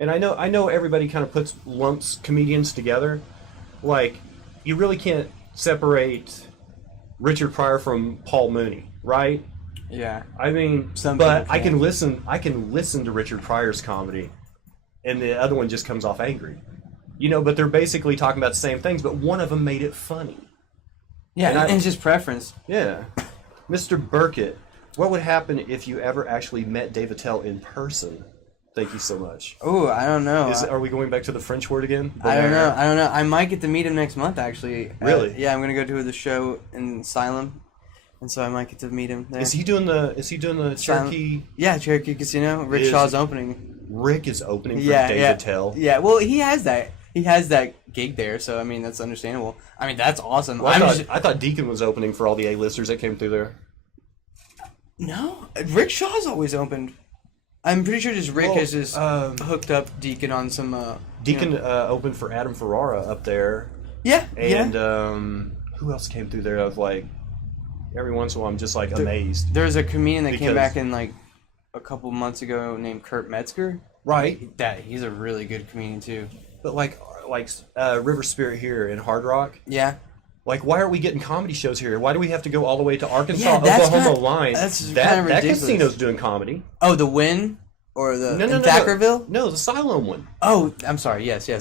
And I know everybody kind of lumps comedians together. Like, you really can't separate Richard Pryor from Paul Mooney, right? Yeah. I mean, but I can listen to Richard Pryor's comedy, and the other one just comes off angry. But they're basically talking about the same things, but one of them made it funny. Yeah, and it's just preference. Yeah. Mr. Birkitt, what would happen if you ever actually met Dave Attell in person? Thank you so much. Oh, I don't know. Are we going back to the French word again? I don't know. I might get to meet him next month, actually. Really? Yeah, I'm gonna go to the show in Asylum, and so I might get to meet him there. Is he doing the Cherokee? Yeah, Cherokee Casino. Rick Shaw's opening. Rick is opening for Dave Attell. Yeah, well, he has that. He has that gig there, so I mean that's understandable. I mean that's awesome. Well, I thought Deacon was opening for all the A-listers that came through there. No, Rick Shaw's always opened. I'm pretty sure just Rick has just hooked up Deacon on some. Deacon opened for Adam Ferrara up there. Yeah, and who else came through there? Of like every once in a while, I'm just like amazed. There's a comedian that came back in like a couple months ago named Kurt Metzger. Right. He's a really good comedian too. But like River Spirit here in Hard Rock. Yeah. Like, why aren't we getting comedy shows here? Why do we have to go all the way to Arkansas, Oklahoma line? That's kind of ridiculous. That casino's doing comedy. Oh, the Wynn? Or the in Thackerville? No, the Siloam one. Oh, I'm sorry. Yes. Yeah,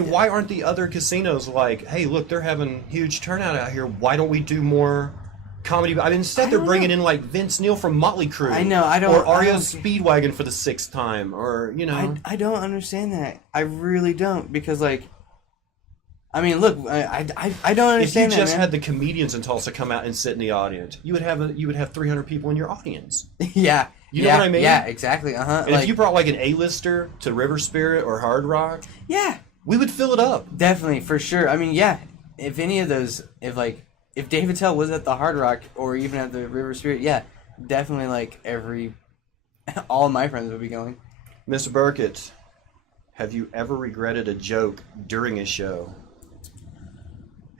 Why aren't the other casinos like, hey, look, they're having huge turnout out here. Why don't we do more comedy? I mean, instead they're bringing in like Vince Neil from Motley Crue. I know. Or REO Speedwagon for the 6th time, or I don't understand that. I really don't, because like. I mean, look, I don't understand that. If you just had the comedians in Tulsa come out and sit in the audience, you would have 300 people in your audience. Yeah. You know what I mean? Yeah, exactly. And if you brought like an A-lister to River Spirit or Hard Rock, yeah, we would fill it up. Definitely, for sure. I mean, yeah, if any of those, if Dave Attell was at the Hard Rock or even at the River Spirit, yeah, definitely all of my friends would be going. Mr. Birkitt, have you ever regretted a joke during a show?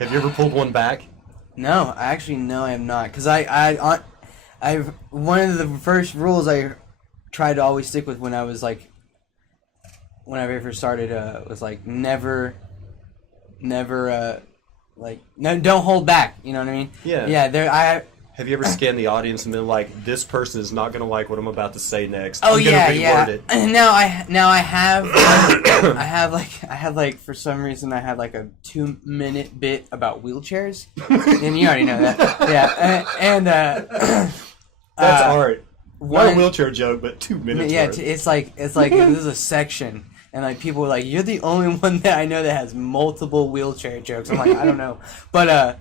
Have you ever pulled one back? No, I have not. Because I've one of the first rules I tried to always stick with when I was like, when I first started, was like never, no, don't hold back. You know what I mean? Yeah. Yeah. Have you ever scanned the audience and been like, this person is not going to like what I'm about to say next? Oh, I'm yeah, gonna reword it. Now I have, I have for some reason I have like a 2-minute bit about wheelchairs, and you already know that. Yeah, that's art. Not a wheelchair joke, but 2 minutes. Yeah, worth. it's like there's a section, and like people were like, "You're the only one that I know that has multiple wheelchair jokes." I'm like, I don't know, but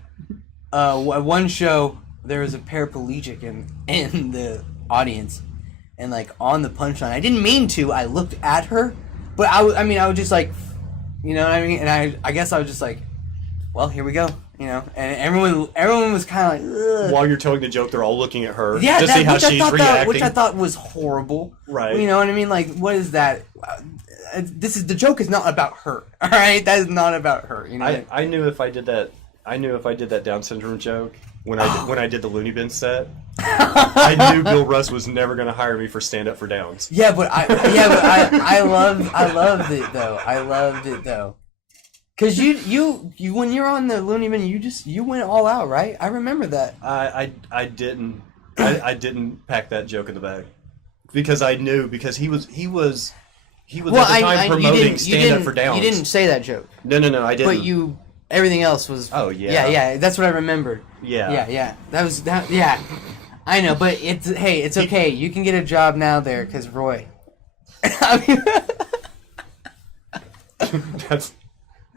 one show. There was a paraplegic in the audience, and like on the punchline, I didn't mean to. I looked at her, but I would just like You know what I mean? And I guess I was just like, well, here we go. You know, and everyone was kind of like, ugh. While you're telling the joke, they're all looking at her Yeah, to see how she's reacting. which I thought was horrible. Right. You know what I mean? Like, what is that? The joke is not about her. All right, that is not about her. You know. I knew if I did that. I knew if I did that Down syndrome joke when I did the Looney Bin set. I knew Bill Russ was never going to hire me for Stand Up for Downs. Yeah, but I loved it though. I loved it though. Cause you when you're on the Looney Bin, you went all out, right? I remember that. I didn't pack that joke in the bag because I knew because he was at the time promoting Stand Up for Downs. You didn't say that joke. No, I didn't. But everything else was. Oh yeah. Yeah. That's what I remembered. Yeah. That was that. Yeah, I know, but it's okay. You can get a job now there because Roy. I mean,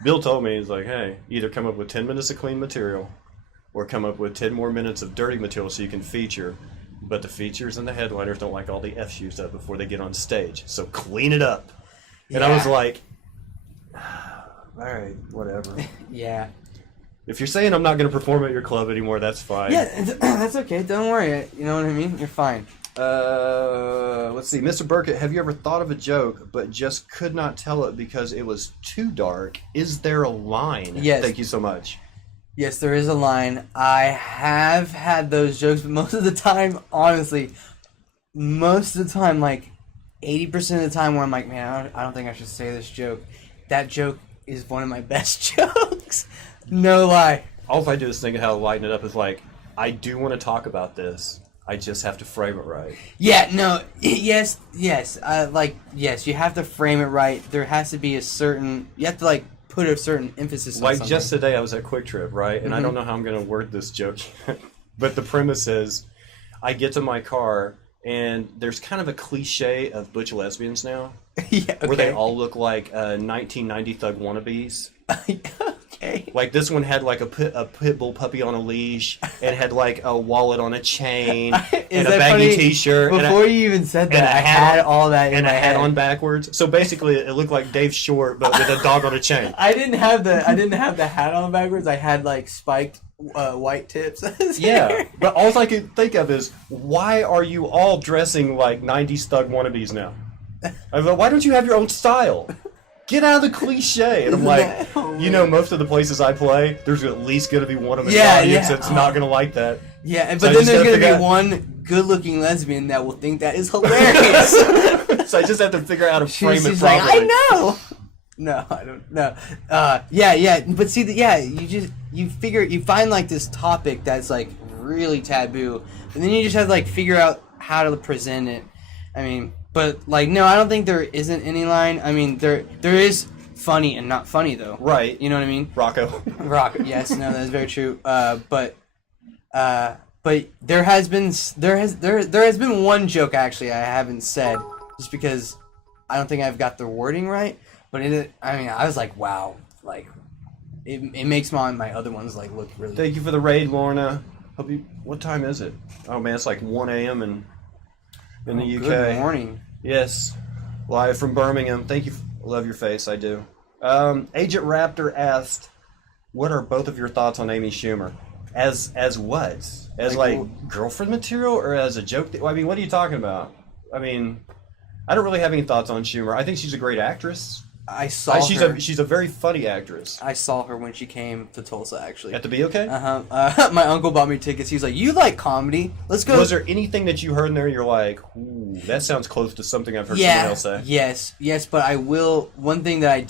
Bill told me, he's like, hey, either come up with 10 minutes of clean material or come up with 10 more minutes of dirty material so you can feature. But the features and the headliners don't like all the F's used up before they get on stage. So clean it up. And I was like, all right, whatever. Yeah. If you're saying I'm not going to perform at your club anymore, that's fine. Yeah, that's okay. Don't worry. You know what I mean? You're fine. Let's see. Mr. Birkitt, have you ever thought of a joke but just could not tell it because it was too dark? Is there a line? Yes. Thank you so much. Yes, there is a line. I have had those jokes, but most of the time, honestly, like 80% of the time where I'm like, man, I don't think I should say this joke. That joke is one of my best jokes. No lie. All I do is think of how to lighten it up is like, I do want to talk about this. I just have to frame it right. Yeah, no, yes. Yes, you have to frame it right. There has to be you have to, like, put a certain emphasis on like something. just today I was at Quick Trip, right? And I don't know how I'm going to word this joke yet. But the premise is, I get to my car, and there's kind of a cliche of butch lesbians now. Yeah, okay. Where they all look like 1990 thug wannabes. Okay. Like this one had like a pit bull puppy on a leash and had like a wallet on a chain and a baggy t-shirt. Before you even said that, I had all that in my head. And a hat on backwards. So basically, it looked like Dave Short, but with a dog on a chain. I didn't have the hat on backwards. I had like spiked white tips. Yeah, but all I could think of is, why are you all dressing like 90s thug wannabes now? I was like, why don't you have your own style? Get out of the cliche. And I'm like, you know, most of the places I play, there's at least going to be one of the audience that's not going to like that. Yeah, but so then there's going to be one good-looking lesbian that will think that is hilarious. So I just have to figure out how to frame it properly. She's like, I know. No, I don't know. Yeah. But see, you find like this topic that's like really taboo, and then you just have to like figure out how to present it. I mean, but like, no, I don't think there isn't any line. I mean, there is funny and not funny though. Right. You know what I mean? Rocco. Yes, no, that's very true. But there has been one joke actually I haven't said just because I don't think I've got the wording right. But I was like, wow, like it makes my other ones like look really. Thank you for the raid, Lorna. What time is it? Oh man, it's like 1 a.m. in the UK. Good morning. Yes, live from Birmingham. Thank you. Love your face. I do. Agent Raptor asked, "What are both of your thoughts on Amy Schumer? As what? As like girlfriend material or as a joke? I mean, what are you talking about? I mean, I don't really have any thoughts on Schumer. I think she's a great actress. I saw her. She's a very funny actress. I saw her when she came to Tulsa, actually. At the BOK? My uncle bought me tickets. He was like, "You like comedy? Let's go." Was there anything that you heard in there? You're like, "Ooh, that sounds close to something I've heard someone else say." Yes. But I will. One thing I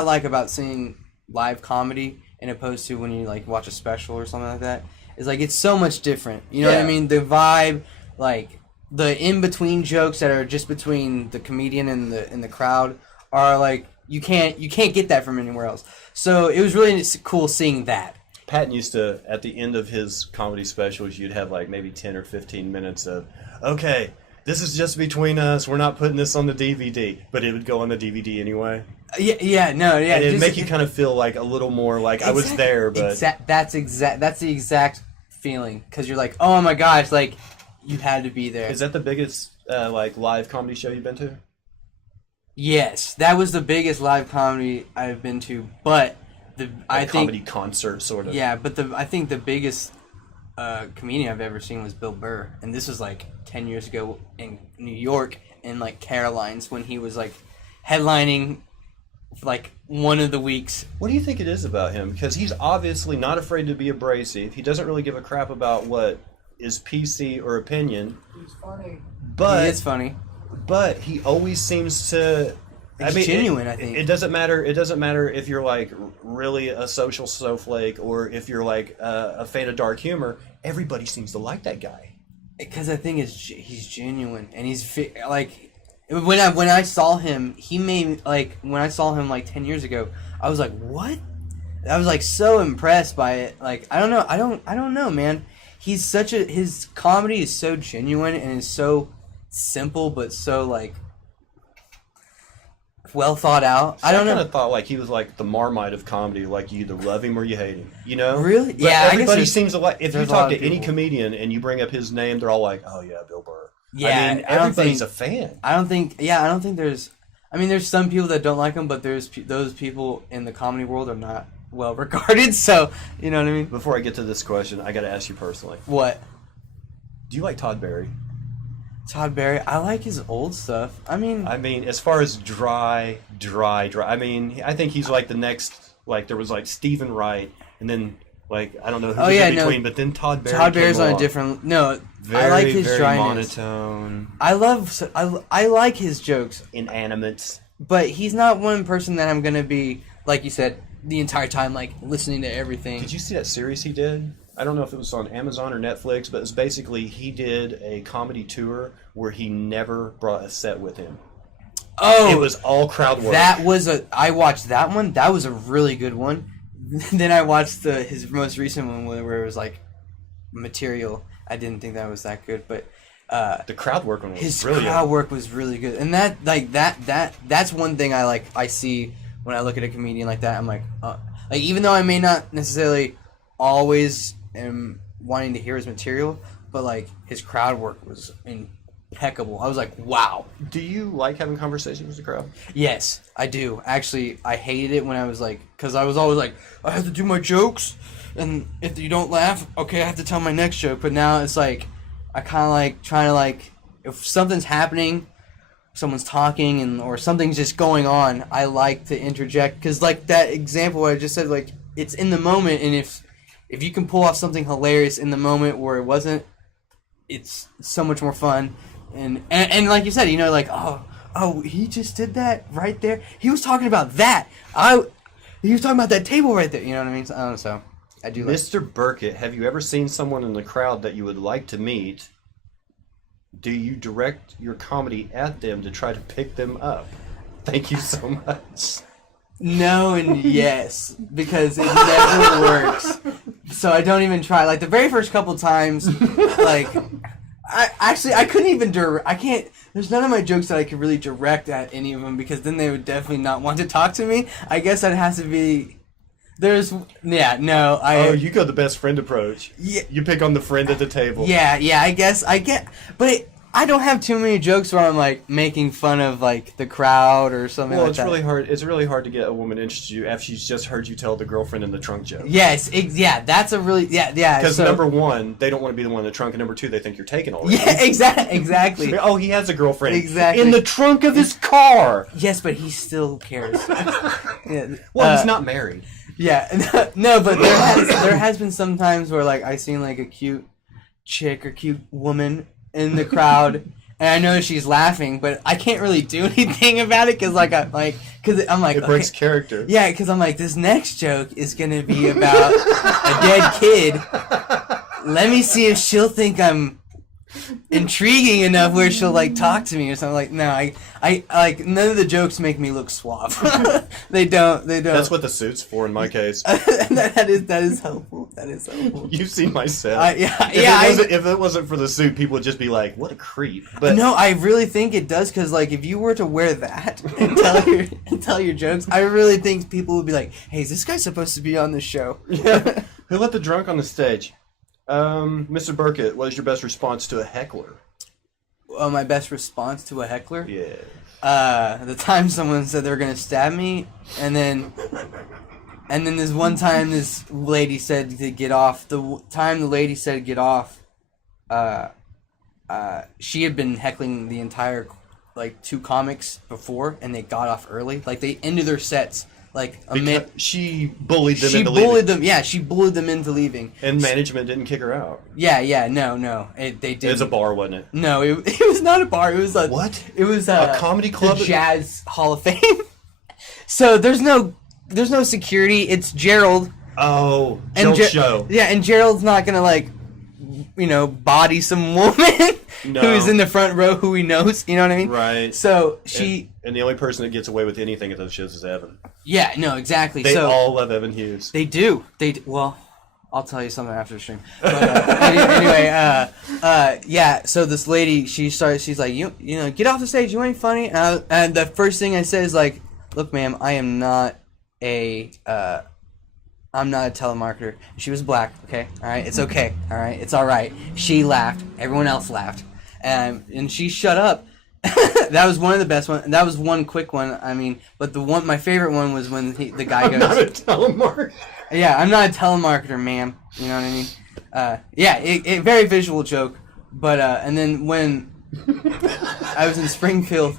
like about seeing live comedy, in opposed to when you like watch a special or something like that, is like it's so much different. You know what I mean? The vibe, like the in between jokes that are just between the comedian and the crowd. Are like you can't get that from anywhere else. So it was really cool seeing that. Patton used to, at the end of his comedy specials, you'd have like maybe 10 or 15 minutes of, okay, this is just between us. We're not putting this on the DVD, but it would go on the DVD anyway. And it'd make you kind of feel like a little more like I was there. But that's the exact feeling because you're like, oh my gosh, like you had to be there. Is that the biggest like live comedy show you've been to? Yes, that was the biggest live comedy I've been to, but I think comedy concert sort of. yeah, but I think the biggest comedian I've ever seen was Bill Burr, and this was like 10 years ago in New York in like Caroline's when he was like headlining like one of the weeks. What do you think it is about him? Because he's obviously not afraid to be abrasive. He doesn't really give a crap about what is PC or opinion. He's funny. But He is funny. But he always seems to. It's genuine, I think. It doesn't matter. It doesn't matter if you're like really a social snowflake or if you're like a fan of dark humor. Everybody seems to like that guy. Because I think he's genuine, and he's like when I saw him, he made like when I saw him like 10 years ago, I was like, what? I was like so impressed by it. Like I don't know, man. He's his comedy is so genuine and is so simple, but so like well thought out. So I don't know. kind of thought like he was like the Marmite of comedy. Like you either love him or you hate him. You know? Really? But Yeah. everybody seems to like. If you there's a talk lot to of any people. comedian and you bring up his name, they're all like, "Oh yeah, Bill Burr." Yeah, I mean, I don't everybody's think- a fan. I don't think there's. I mean, there's some people that don't like him, but there's those people in the comedy world are not well regarded. So you know what I mean? Before I get to this question, I got to ask you personally. What? Do you like Todd Barry? Todd Barry, I like his old stuff. I mean, As far as dry. I mean, I think he's like the next. Like there was like Stephen Wright, and then like I don't know who was in between, but then Todd Barry. Todd Barry's came on a along. different. No, Very, I like his very dryness. monotone, I like his jokes, inanimate. but he's not one person that I'm gonna be like you said the entire time like listening to everything. Did you see that series he did? I don't know if it was on Amazon or Netflix, but it was basically he did a comedy tour where he never brought a set with him. Oh, It was all crowd work. I watched that one. That was a really good one. Then I watched his most recent one where it was like material. I didn't think that was that good, but the crowd work one was his brilliant. crowd work was really good. And that's one thing I see when I look at a comedian like that. I'm like even though I may not necessarily always am wanting to hear his material, but like his crowd work was impeccable. I was like, wow. Do you like having conversations with the crowd? Yes, I do. Actually, I hated it when I was like, because I was always like, I have to do my jokes, and if you don't laugh, okay, I have to tell my next joke. But now it's like, I kind of like trying to like, if something's happening, someone's talking, or something's just going on, I like to interject. Because like that example I just said, like, it's in the moment, and if you can pull off something hilarious in the moment where it wasn't, it's so much more fun. And like you said, you know, like, oh, he just did that right there. He was talking about that. He was talking about that table right there. You know what I mean? So I do. Mr. Birkitt, have you ever seen someone in the crowd that you would like to meet? Do you direct your comedy at them to try to pick them up? Thank you so much. No and yes, because it never works. So I don't even try. Like the very first couple times, like I couldn't even I can't. There's none of my jokes that I could really direct at any of them because then they would definitely not want to talk to me. I guess that has to be. You go the best friend approach. Yeah. You pick on the friend at the table. Yeah, I guess I get, but I don't have too many jokes where I'm like making fun of like the crowd or something Well, like it's that. really hard. It's really hard to get a woman interested in you after she's just heard you tell the girlfriend in the trunk joke. Yes, that's a really yeah. Because so, number one, they don't want to be the one in the trunk, and number two, they think you're taking all. Yeah, exactly. Oh, he has a girlfriend. Exactly. In the trunk of his car. Yes, but he still cares. Yeah. Well, he's not married. Yeah, no, but there has been some times where like I seen like a cute chick or cute woman in the crowd, and I know she's laughing, but I can't really do anything about it because I'm like It breaks okay. character. Yeah, because I'm like this next joke is gonna be about a dead kid. Let me see if she'll think I'm intriguing enough where she'll like talk to me or something. Like no, I like none of the jokes make me look suave. They don't. That's what the suit's for in my case. that is helpful. That is helpful. You've seen my set. If it wasn't for the suit, people would just be like, "What a creep." But no, I really think it does because like if you were to wear that and tell your jokes, I really think people would be like, "Hey, is this guy supposed to be on the show?" Yeah. Who let the drunk on the stage? Mr. Birkitt, what is your best response to a heckler? my best response to a heckler? Yeah. The time someone said they were gonna stab me, and then this one time this lady said to get off. The time the lady said get off, she had been heckling the entire, like, 2 comics before, and they got off early. Like, they ended their sets, like, she bullied them she into bullied leaving. them. Yeah, she bullied them into leaving. And management didn't kick her out. Yeah, no. They did. It was a bar, wasn't it? No, it was not a bar. It was a... What? It was a comedy club? The Jazz Hall of Fame. So there's no security. It's Gerald. Oh, Gerald's show. Yeah, and Gerald's not gonna, like, body some woman who's in the front row who he knows. You know what I mean? Right. So and the only person that gets away with anything at those shows is Evan. Yeah, no, exactly. They all love Evan Hughes. They do. Well, I'll tell you something after the stream. But anyway, yeah. So this lady, she's like, you know, get off the stage. You ain't funny. And the first thing I said is like, look, ma'am, I'm not a telemarketer. She was black. Okay, all right, it's okay. All right, it's all right. She laughed. Everyone else laughed, and she shut up. That was one of the best ones. That was one quick one. I mean, but my favorite one was when the guy goes, I'm not a telemarketer. Yeah, I'm not a telemarketer, ma'am. You know what I mean? Yeah, it very visual joke. But and then when I was in Springfield,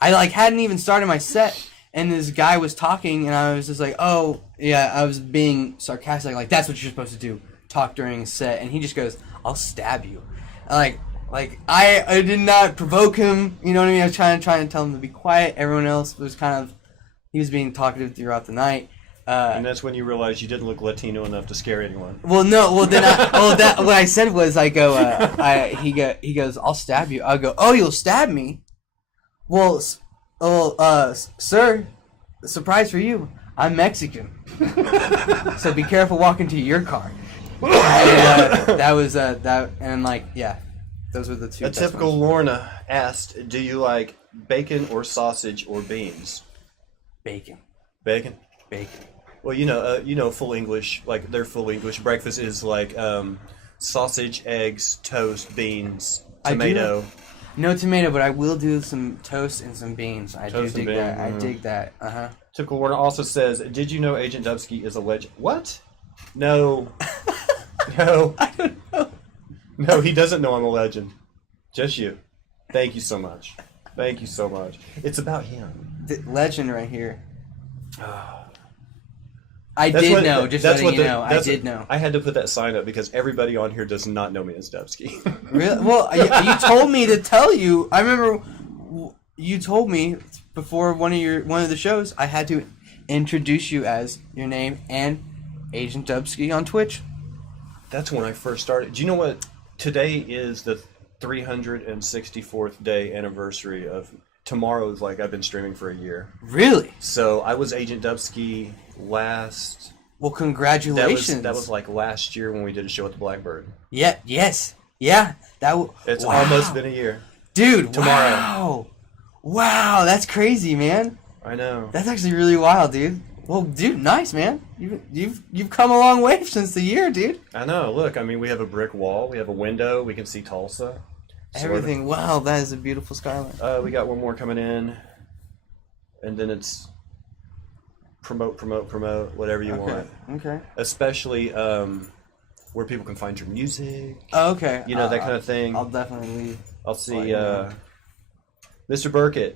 I hadn't even started my set, and this guy was talking, and I was just like, oh yeah, I was being sarcastic, like that's what you're supposed to do, talk during a set, and he just goes, I'll stab you, like I did not provoke him, you know what I mean? I was trying to tell him to be quiet. Everyone else was he was being talkative throughout the night. And that's when you realized you didn't look Latino enough to scare anyone. Well, no. Well, then what I said was, I go, he goes, I'll stab you. I go, oh, you'll stab me? Well, sir, surprise for you, I'm Mexican. So be careful walking to your car. And, that was that, and yeah, those were the two. A typical ones. Lorna asked, do you like bacon or sausage or beans? Bacon. Bacon? Bacon. Well, you know, full English, like their full English breakfast is like sausage, eggs, toast, beans, tomato. No tomato, but I will do some toast and some beans. I do dig that. I dig that. Typical Warner also says, did you know Agent Dubsky is a legend? What? No. No. I don't know. No, he doesn't know I'm a legend. Just you. Thank you so much. Thank you so much. It's about him. The legend right here. I did know. I did know. I had to put that sign up because everybody on here does not know me as Dubsky. Really? Well, you told me to tell you. I remember you told me before one of the shows I had to introduce you as your name and Agent Dubsky on Twitch. That's when I first started. Do you know what? Today is the 364th day anniversary of. Tomorrow is I've been streaming for a year. Really? So I was Agent Dubsky last. Well, congratulations. That was last year when we did a show at the Blackbird. Yeah. Yes. Yeah. It's almost been a year, dude. Tomorrow. Wow, that's crazy, man. I know. That's actually really wild, dude. Well, dude, nice, man. You've come a long way since the year, dude. I know. Look, I mean, we have a brick wall. We have a window. We can see Tulsa. Everything. Wow, that is a beautiful skyline. We got one more coming in, and then it's promote, whatever you want. Okay. Especially where people can find your music. Oh, okay. You know, that kind of thing. I'll definitely leave. I'll see. Mr. Birkitt,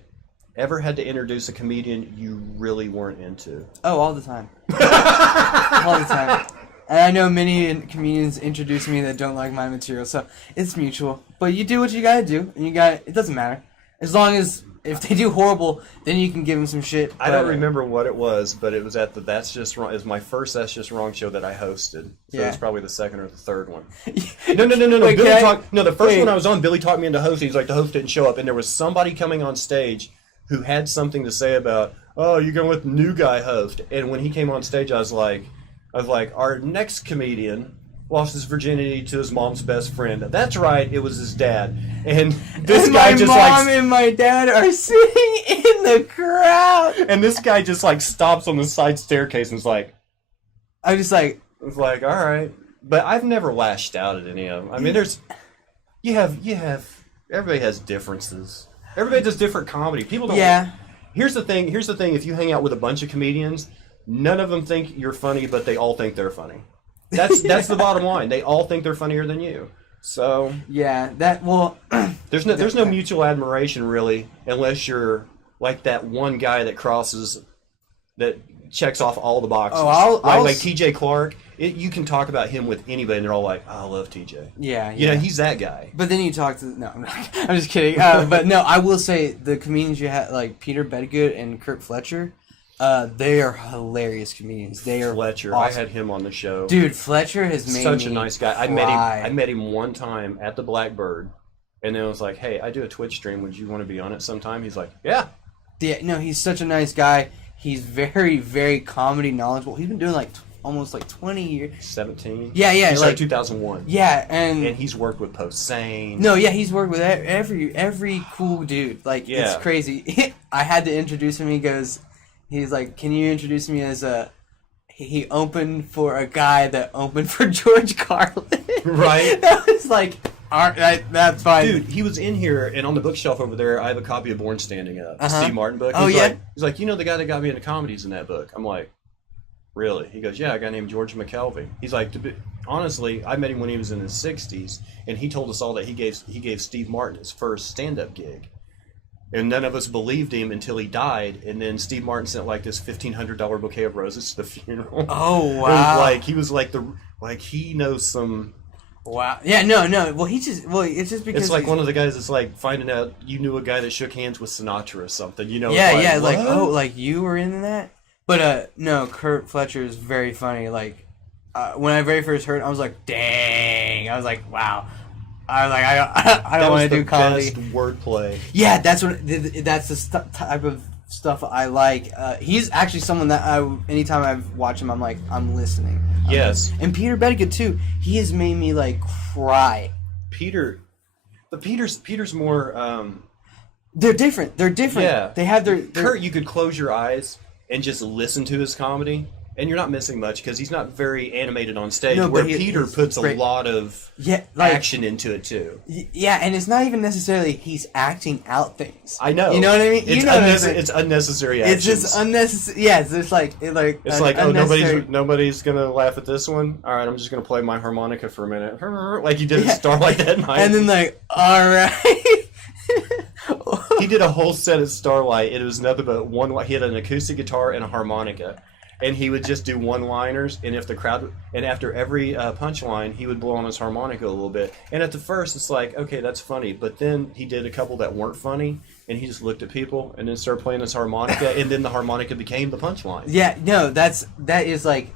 ever had to introduce a comedian you really weren't into? Oh, all the time. All the time. And I know many comedians introduce me that don't like my material, so it's mutual. But you do what you gotta do, and it doesn't matter. As long as, if they do horrible, then you can give them some shit. I don't remember what it was, but it was at the That's Just Wrong. It was my first That's Just Wrong show that I hosted. So it's probably the second or the third one. No. Wait, the first one I was on, Billy talked me into hosting. He's like, the host didn't show up, and there was somebody coming on stage who had something to say about, oh, you're going to let the new guy host. And when he came on stage, I was like, our next comedian lost his virginity to his mom's best friend. That's right, it was his dad. And this guy just my mom and my dad are sitting in the crowd. And this guy just stops on the side staircase and is like, I was like, all right. But I've never lashed out at any of them. I mean, you have everybody has differences. Everybody does different comedy. People don't. Yeah. Here's the thing. If you hang out with a bunch of comedians, none of them think you're funny, but they all think they're funny. That's the bottom line. They all think they're funnier than you. So yeah, there's no mutual admiration really, unless you're like that one guy that checks off all the boxes. Oh, like TJ Clark. You can talk about him with anybody, and they're all like, "Oh, I love TJ." Yeah, you know, he's that guy. But then you talk to I'm just kidding. But no, I will say the comedians you had, like Peter Bedgood and Kurt Fletcher, they are hilarious comedians. They are Fletcher. awesome. I had him on the show. Dude, Fletcher has made such me a nice guy. cry. I met him one time at the Blackbird, and then I was like, "Hey, I do a Twitch stream. Would you want to be on it sometime?" He's like, "Yeah." Yeah, no, he's such a nice guy. He's very, very comedy knowledgeable. He's been doing almost 20 years. 17. Yeah. He started 2001. Yeah, and he's worked with Posehn. No, yeah, he's worked with every cool dude. Like, yeah. It's crazy. I had to introduce him. He's like, "Can you introduce me as a?" He opened for a guy that opened for George Carlin. Right. That was like, all right, that's fine. Dude, he was in here, and on the bookshelf over there, I have a copy of Born Standing Up, the Steve Martin book. He's like, "You know the guy that got me into comedies in that book?" I'm like, "Really?" He goes, "Yeah, a guy named George McKelvey." He's like, honestly, I met him when he was in his 60s, and he told us all that he gave Steve Martin his first stand-up gig. And none of us believed him until he died, and then Steve Martin sent like this $1,500 bouquet of roses to the funeral. Oh, wow. He was like he knows some... Wow. Yeah, no. Well, it's just because it's like one of the guys that's like finding out you knew a guy that shook hands with Sinatra or something. You know? Yeah, like, like you were in that. But no, Kurt Fletcher is very funny. Like when I very first heard, I was like, dang. I was like, wow. I was like, I don't want to do comedy. Best wordplay. Yeah, that's the type of stuff I like. He's actually someone that anytime I've watched him, I'm like, I'm listening. Yes. And Peter Bedgood too. He has made me like cry. Peter's more. They're different. Yeah. They have their Kurt, you could close your eyes and just listen to his comedy, and you're not missing much because he's not very animated on stage. No, where but Peter puts a lot of action into it too. Yeah, and it's not even necessarily he's acting out things. I know. You know what I mean? It's unnecessary action. It's just unnecessary. Yeah, it's like nobody's gonna laugh at this one. All right, I'm just gonna play my harmonica for a minute, like you did at Starlight that night. And then like, all right. He did a whole set at Starlight. It was nothing but one. He had an acoustic guitar and a harmonica, and he would just do one-liners. And if the crowd, and after every punchline, he would blow on his harmonica a little bit. And at the first, it's like, okay, that's funny. But then he did a couple that weren't funny, and he just looked at people and then started playing his harmonica, and then the harmonica became the punchline. Yeah, no, that is like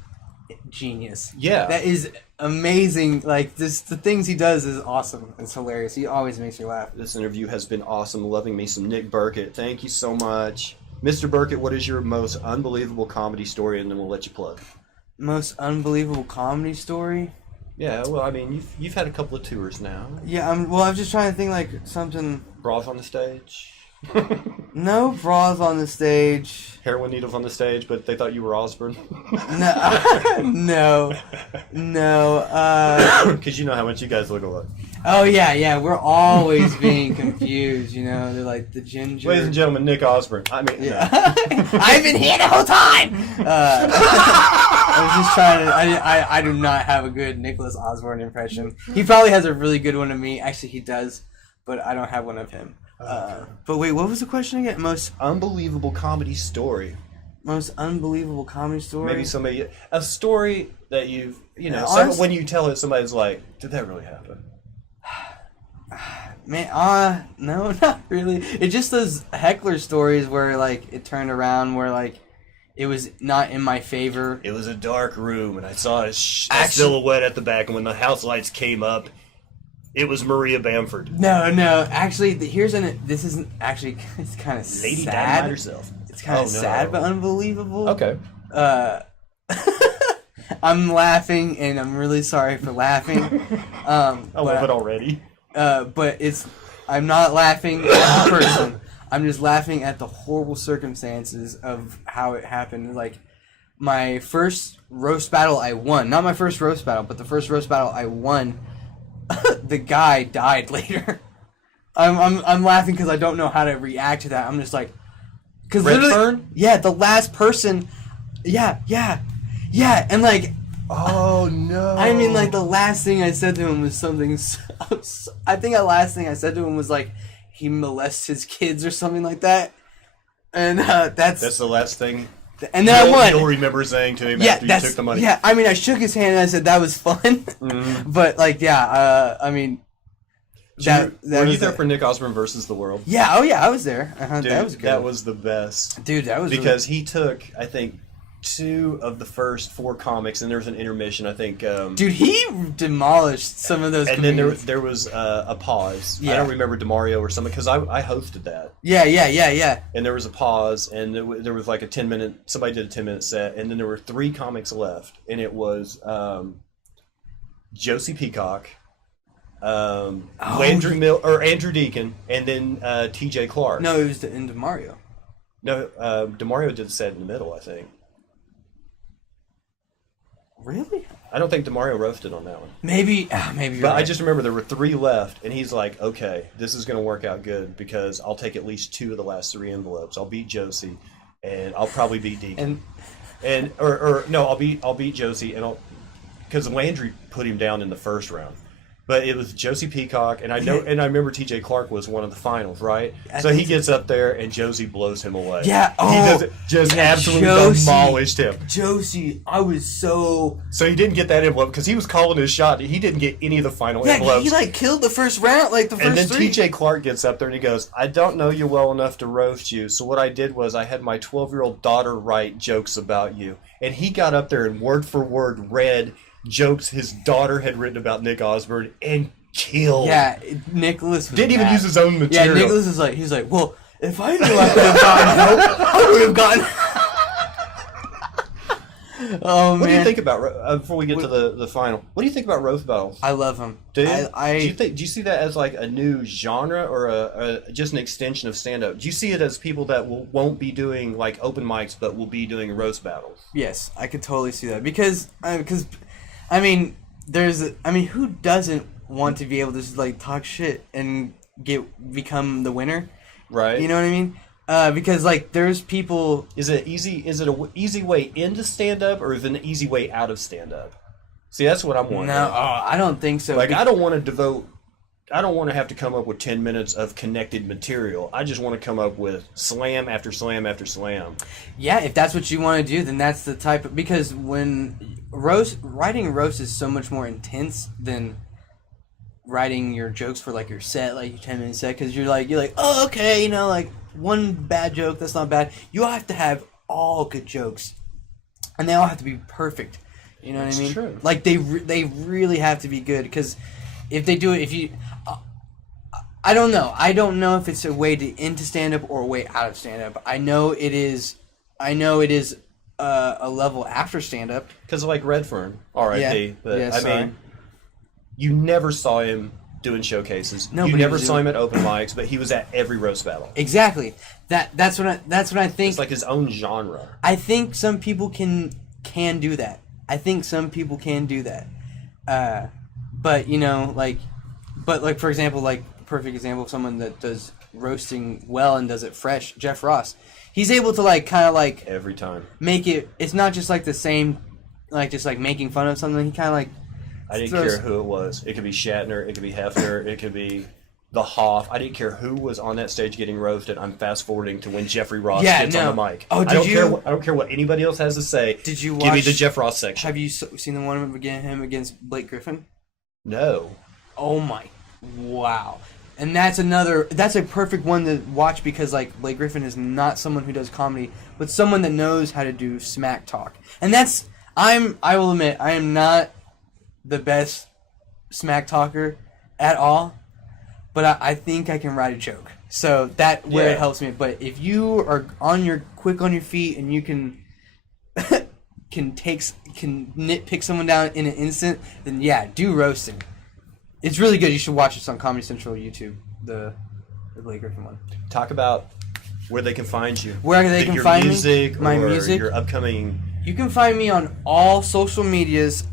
genius. Yeah, that is amazing. Like the things he does is awesome. It's hilarious. He always makes me laugh. This interview has been awesome. Loving me some Nick Birkitt. Thank you so much, Mr. Birkitt. What is your most unbelievable comedy story, and then we'll let you plug. Most unbelievable comedy story? Yeah, well, I mean, you've had a couple of tours now. Yeah, I'm just trying to think like something. Bras on the stage. No bras on the stage. Heroin needles on the stage, but they thought you were Osborne. No. Because you know how much you guys look alike. Oh yeah. We're always being confused. You know, they're like the ginger. Ladies and gentlemen, Nick Osborne. I mean, yeah. No. I've been here the whole time. I was just trying to. I do not have a good Nicholas Osborne impression. He probably has a really good one of me. Actually, he does, but I don't have one of him. But wait, what was the question again? Most unbelievable comedy story. Most unbelievable comedy story? Maybe a story that when you tell it, somebody's like, did that really happen? Man, no, not really. It just those heckler stories where, like, it turned around where, like, it was not in my favor. It was a dark room, and I saw a silhouette at the back, and when the house lights came up, it was Maria Bamford. No. Actually, this isn't actually. It's kind of sad. Lady Dynamite herself. It's kind of sad, but unbelievable. Okay. I'm laughing, and I'm really sorry for laughing. I love it already. But I'm not laughing at the person. I'm just laughing at the horrible circumstances of how it happened. Like, my first roast battle I won. Not my first roast battle, but the first roast battle I won. The guy died later. I'm laughing because I don't know how to react to that. I'm just like, because Redfern? yeah, the last person, yeah, and like, Oh no! I mean, like the last thing I said to him was something. I think the last thing I said to him was like, he molests his kids or something like that, and that's the last thing. And then I won. You'll remember saying to him after you took the money. Yeah, I mean, I shook his hand and I said that was fun, but like, yeah, I mean, were you there for Nick Osborne versus the World? Yeah, oh yeah, I was there. Dude, that was good. That was the best. Dude, that was because he took, I think, 2 of the first 4 comics, and there was an intermission. I think. Dude, he demolished some of those. And then there was a pause. Yeah. I don't remember DeMario or something because I hosted that. Yeah. And there was a pause, and there was like a 10-minute. Somebody did a 10-minute set, and then there were 3 comics left, and it was Josie Peacock, Andrew Deacon, and then T.J. Clark. No, it was the end of Mario. No, DeMario did the set in the middle, I think. Really? I don't think DeMario roasted on that one. Maybe. But right. I just remember there were 3 left, and he's like, "Okay, this is going to work out good because I'll take at least 2 of the last 3 envelopes. I'll beat Josie, and I'll probably beat Deacon, I'll beat Josie, and because Landry put him down in the first round." But it was Josie Peacock, and I remember T.J. Clark was one of the finals, right? So he gets up there, and Josie blows him away. Yeah, he just absolutely demolished him. Josie, I was so he didn't get that envelope because he was calling his shot. He didn't get any of the final envelopes. He like killed the first round, like the first 3. And then T.J. Clark gets up there and he goes, "I don't know you well enough to roast you. So what I did was I had my 12-year-old daughter write jokes about you." And he got up there and word for word read jokes his daughter had written about Nick Osborne and killed. Yeah, Nicholas was didn't even use his own material. Yeah, Nicholas is like, he's like, well, if I knew I could have gotten help, I would have gotten. Oh man! What do you think about before we get to the final? What do you think about roast battles? I love them. Do you see that as like a new genre or just an extension of stand-up? Do you see it as people that won't be doing like open mics but will be doing roast battles? Yes, I could totally see that because I mean, who doesn't want to be able to just like talk shit and become the winner? Right. You know what I mean? Because like there's people. Is it an easy way into stand up or is it an easy way out of stand up? See, that's what I'm wondering. No, I don't think so. Like I don't want to have to come up with 10 minutes of connected material. I just want to come up with slam after slam after slam. Yeah, if that's what you want to do, then that's the type of, because when writing a roast is so much more intense than writing your jokes for like your set, like your 10-minute set, because you're like, oh, okay, like one bad joke, that's not bad. You have to have all good jokes, and they all have to be perfect. You know what I mean? True. Like they really have to be good, because if they do it, I don't know. I don't know if it's a way to into stand-up or a way out of stand-up. I know it is a level after stand-up. Because like Redfern, R.I.P. Yeah. But Yeah, I sorry. mean, you never saw him doing showcases. No, you but he never was saw doing- him at open mics, but he was at every roast battle. Exactly. That's what I think. It's like his own genre. I think some people can do that. I think some people can do that. But like for example, like perfect example of someone that does roasting well and does it fresh, Jeff Ross. He's able to like kind of like Every time. make it. It's not just like the same, like just like making fun of something. He kind of like. I didn't care who it was. It could be Shatner. It could be Hefner. It could be the Hoff. I didn't care who was on that stage getting roasted. I'm fast forwarding to when Jeffrey Ross gets on the mic. Oh, I don't care what anybody else has to say. Did you Give me watch- the Jeff Ross section. Have you seen the one of him against Blake Griffin? No. Oh my, wow. And that's a perfect one to watch, because like Blake Griffin is not someone who does comedy, but someone that knows how to do smack talk. And I will admit, I am not the best smack talker at all, but I think I can write a joke. So that where it helps me. But if you are quick on your feet and you can nitpick someone down in an instant, then yeah, do roasting. It's really good. You should watch this on Comedy Central YouTube, the Blake Griffin one. Talk about where they can find you. Where they can find me. my or music. Your upcoming. You can find me on all social medias,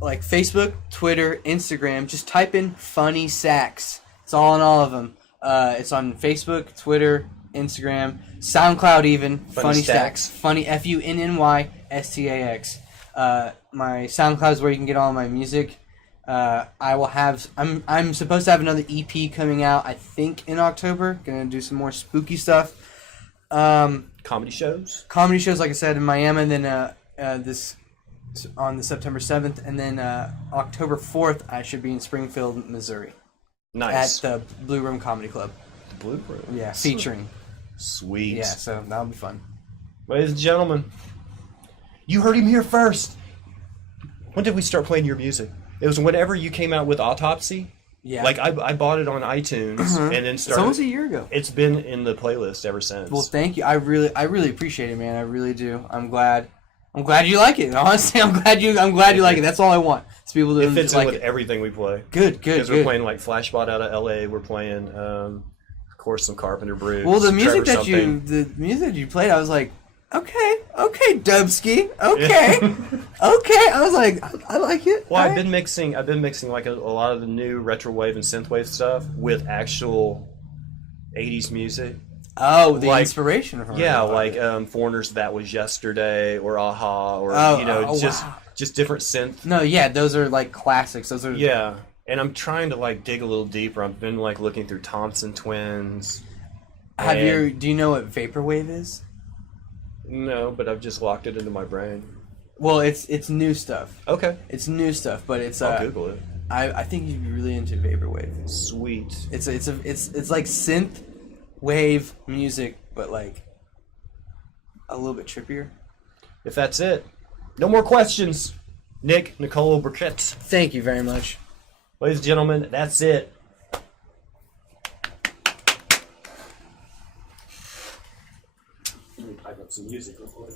like Facebook, Twitter, Instagram. Just type in Funny Sacks. It's all in all of them. It's on Facebook, Twitter, Instagram, SoundCloud, even Funny Stacks. Funny FUNNYSTAX. My SoundCloud is where you can get all my music. I will have. I'm supposed to have another EP coming out. I think in October. Gonna do some more spooky stuff. Comedy shows. Comedy shows, like I said, in Miami. And then this on the September 7th, and then October 4th, I should be in Springfield, Missouri. Nice. At the Blue Room Comedy Club. The Blue Room. Yeah, featuring. Sweet. Yeah, so that'll be fun. Ladies and gentlemen, you heard him here first. When did we start playing your music? It was whenever you came out with Autopsy. Yeah. Like I bought it on iTunes and then started. It's almost a year ago. It's been in the playlist ever since. Well, thank you. I really appreciate it, man. I really do. I'm glad you like it. Honestly, I'm glad you like it. That's all I want. To be able to it fits like in with everything we play. Good. Because we're playing like Flashbot out of LA. We're playing, of course, some Carpenter Brutes. Well, the music Trevor that you played, I was like, okay, Dubsky, okay. I was like, I like it. Well, I've been mixing like a lot of the new retro wave and synthwave stuff with actual 80s music. Oh, the inspiration from yeah, like Foreigners' That Was Yesterday or Aha or just different synth. No, yeah, those are like classics. Those are and I'm trying to like dig a little deeper. I've been like looking through Thompson Twins. Do you know what vaporwave is? No, but I've just locked it into my brain. Well, it's new stuff. Okay. It's new stuff, but it's I'll Google it. I think you'd be really into vaporwave. Sweet. It's like synth wave music, but like a little bit trippier. If that's it, no more questions. Niccolo Birkitt. Thank you very much. Ladies and gentlemen, that's it. Let me pipe up some music real quick.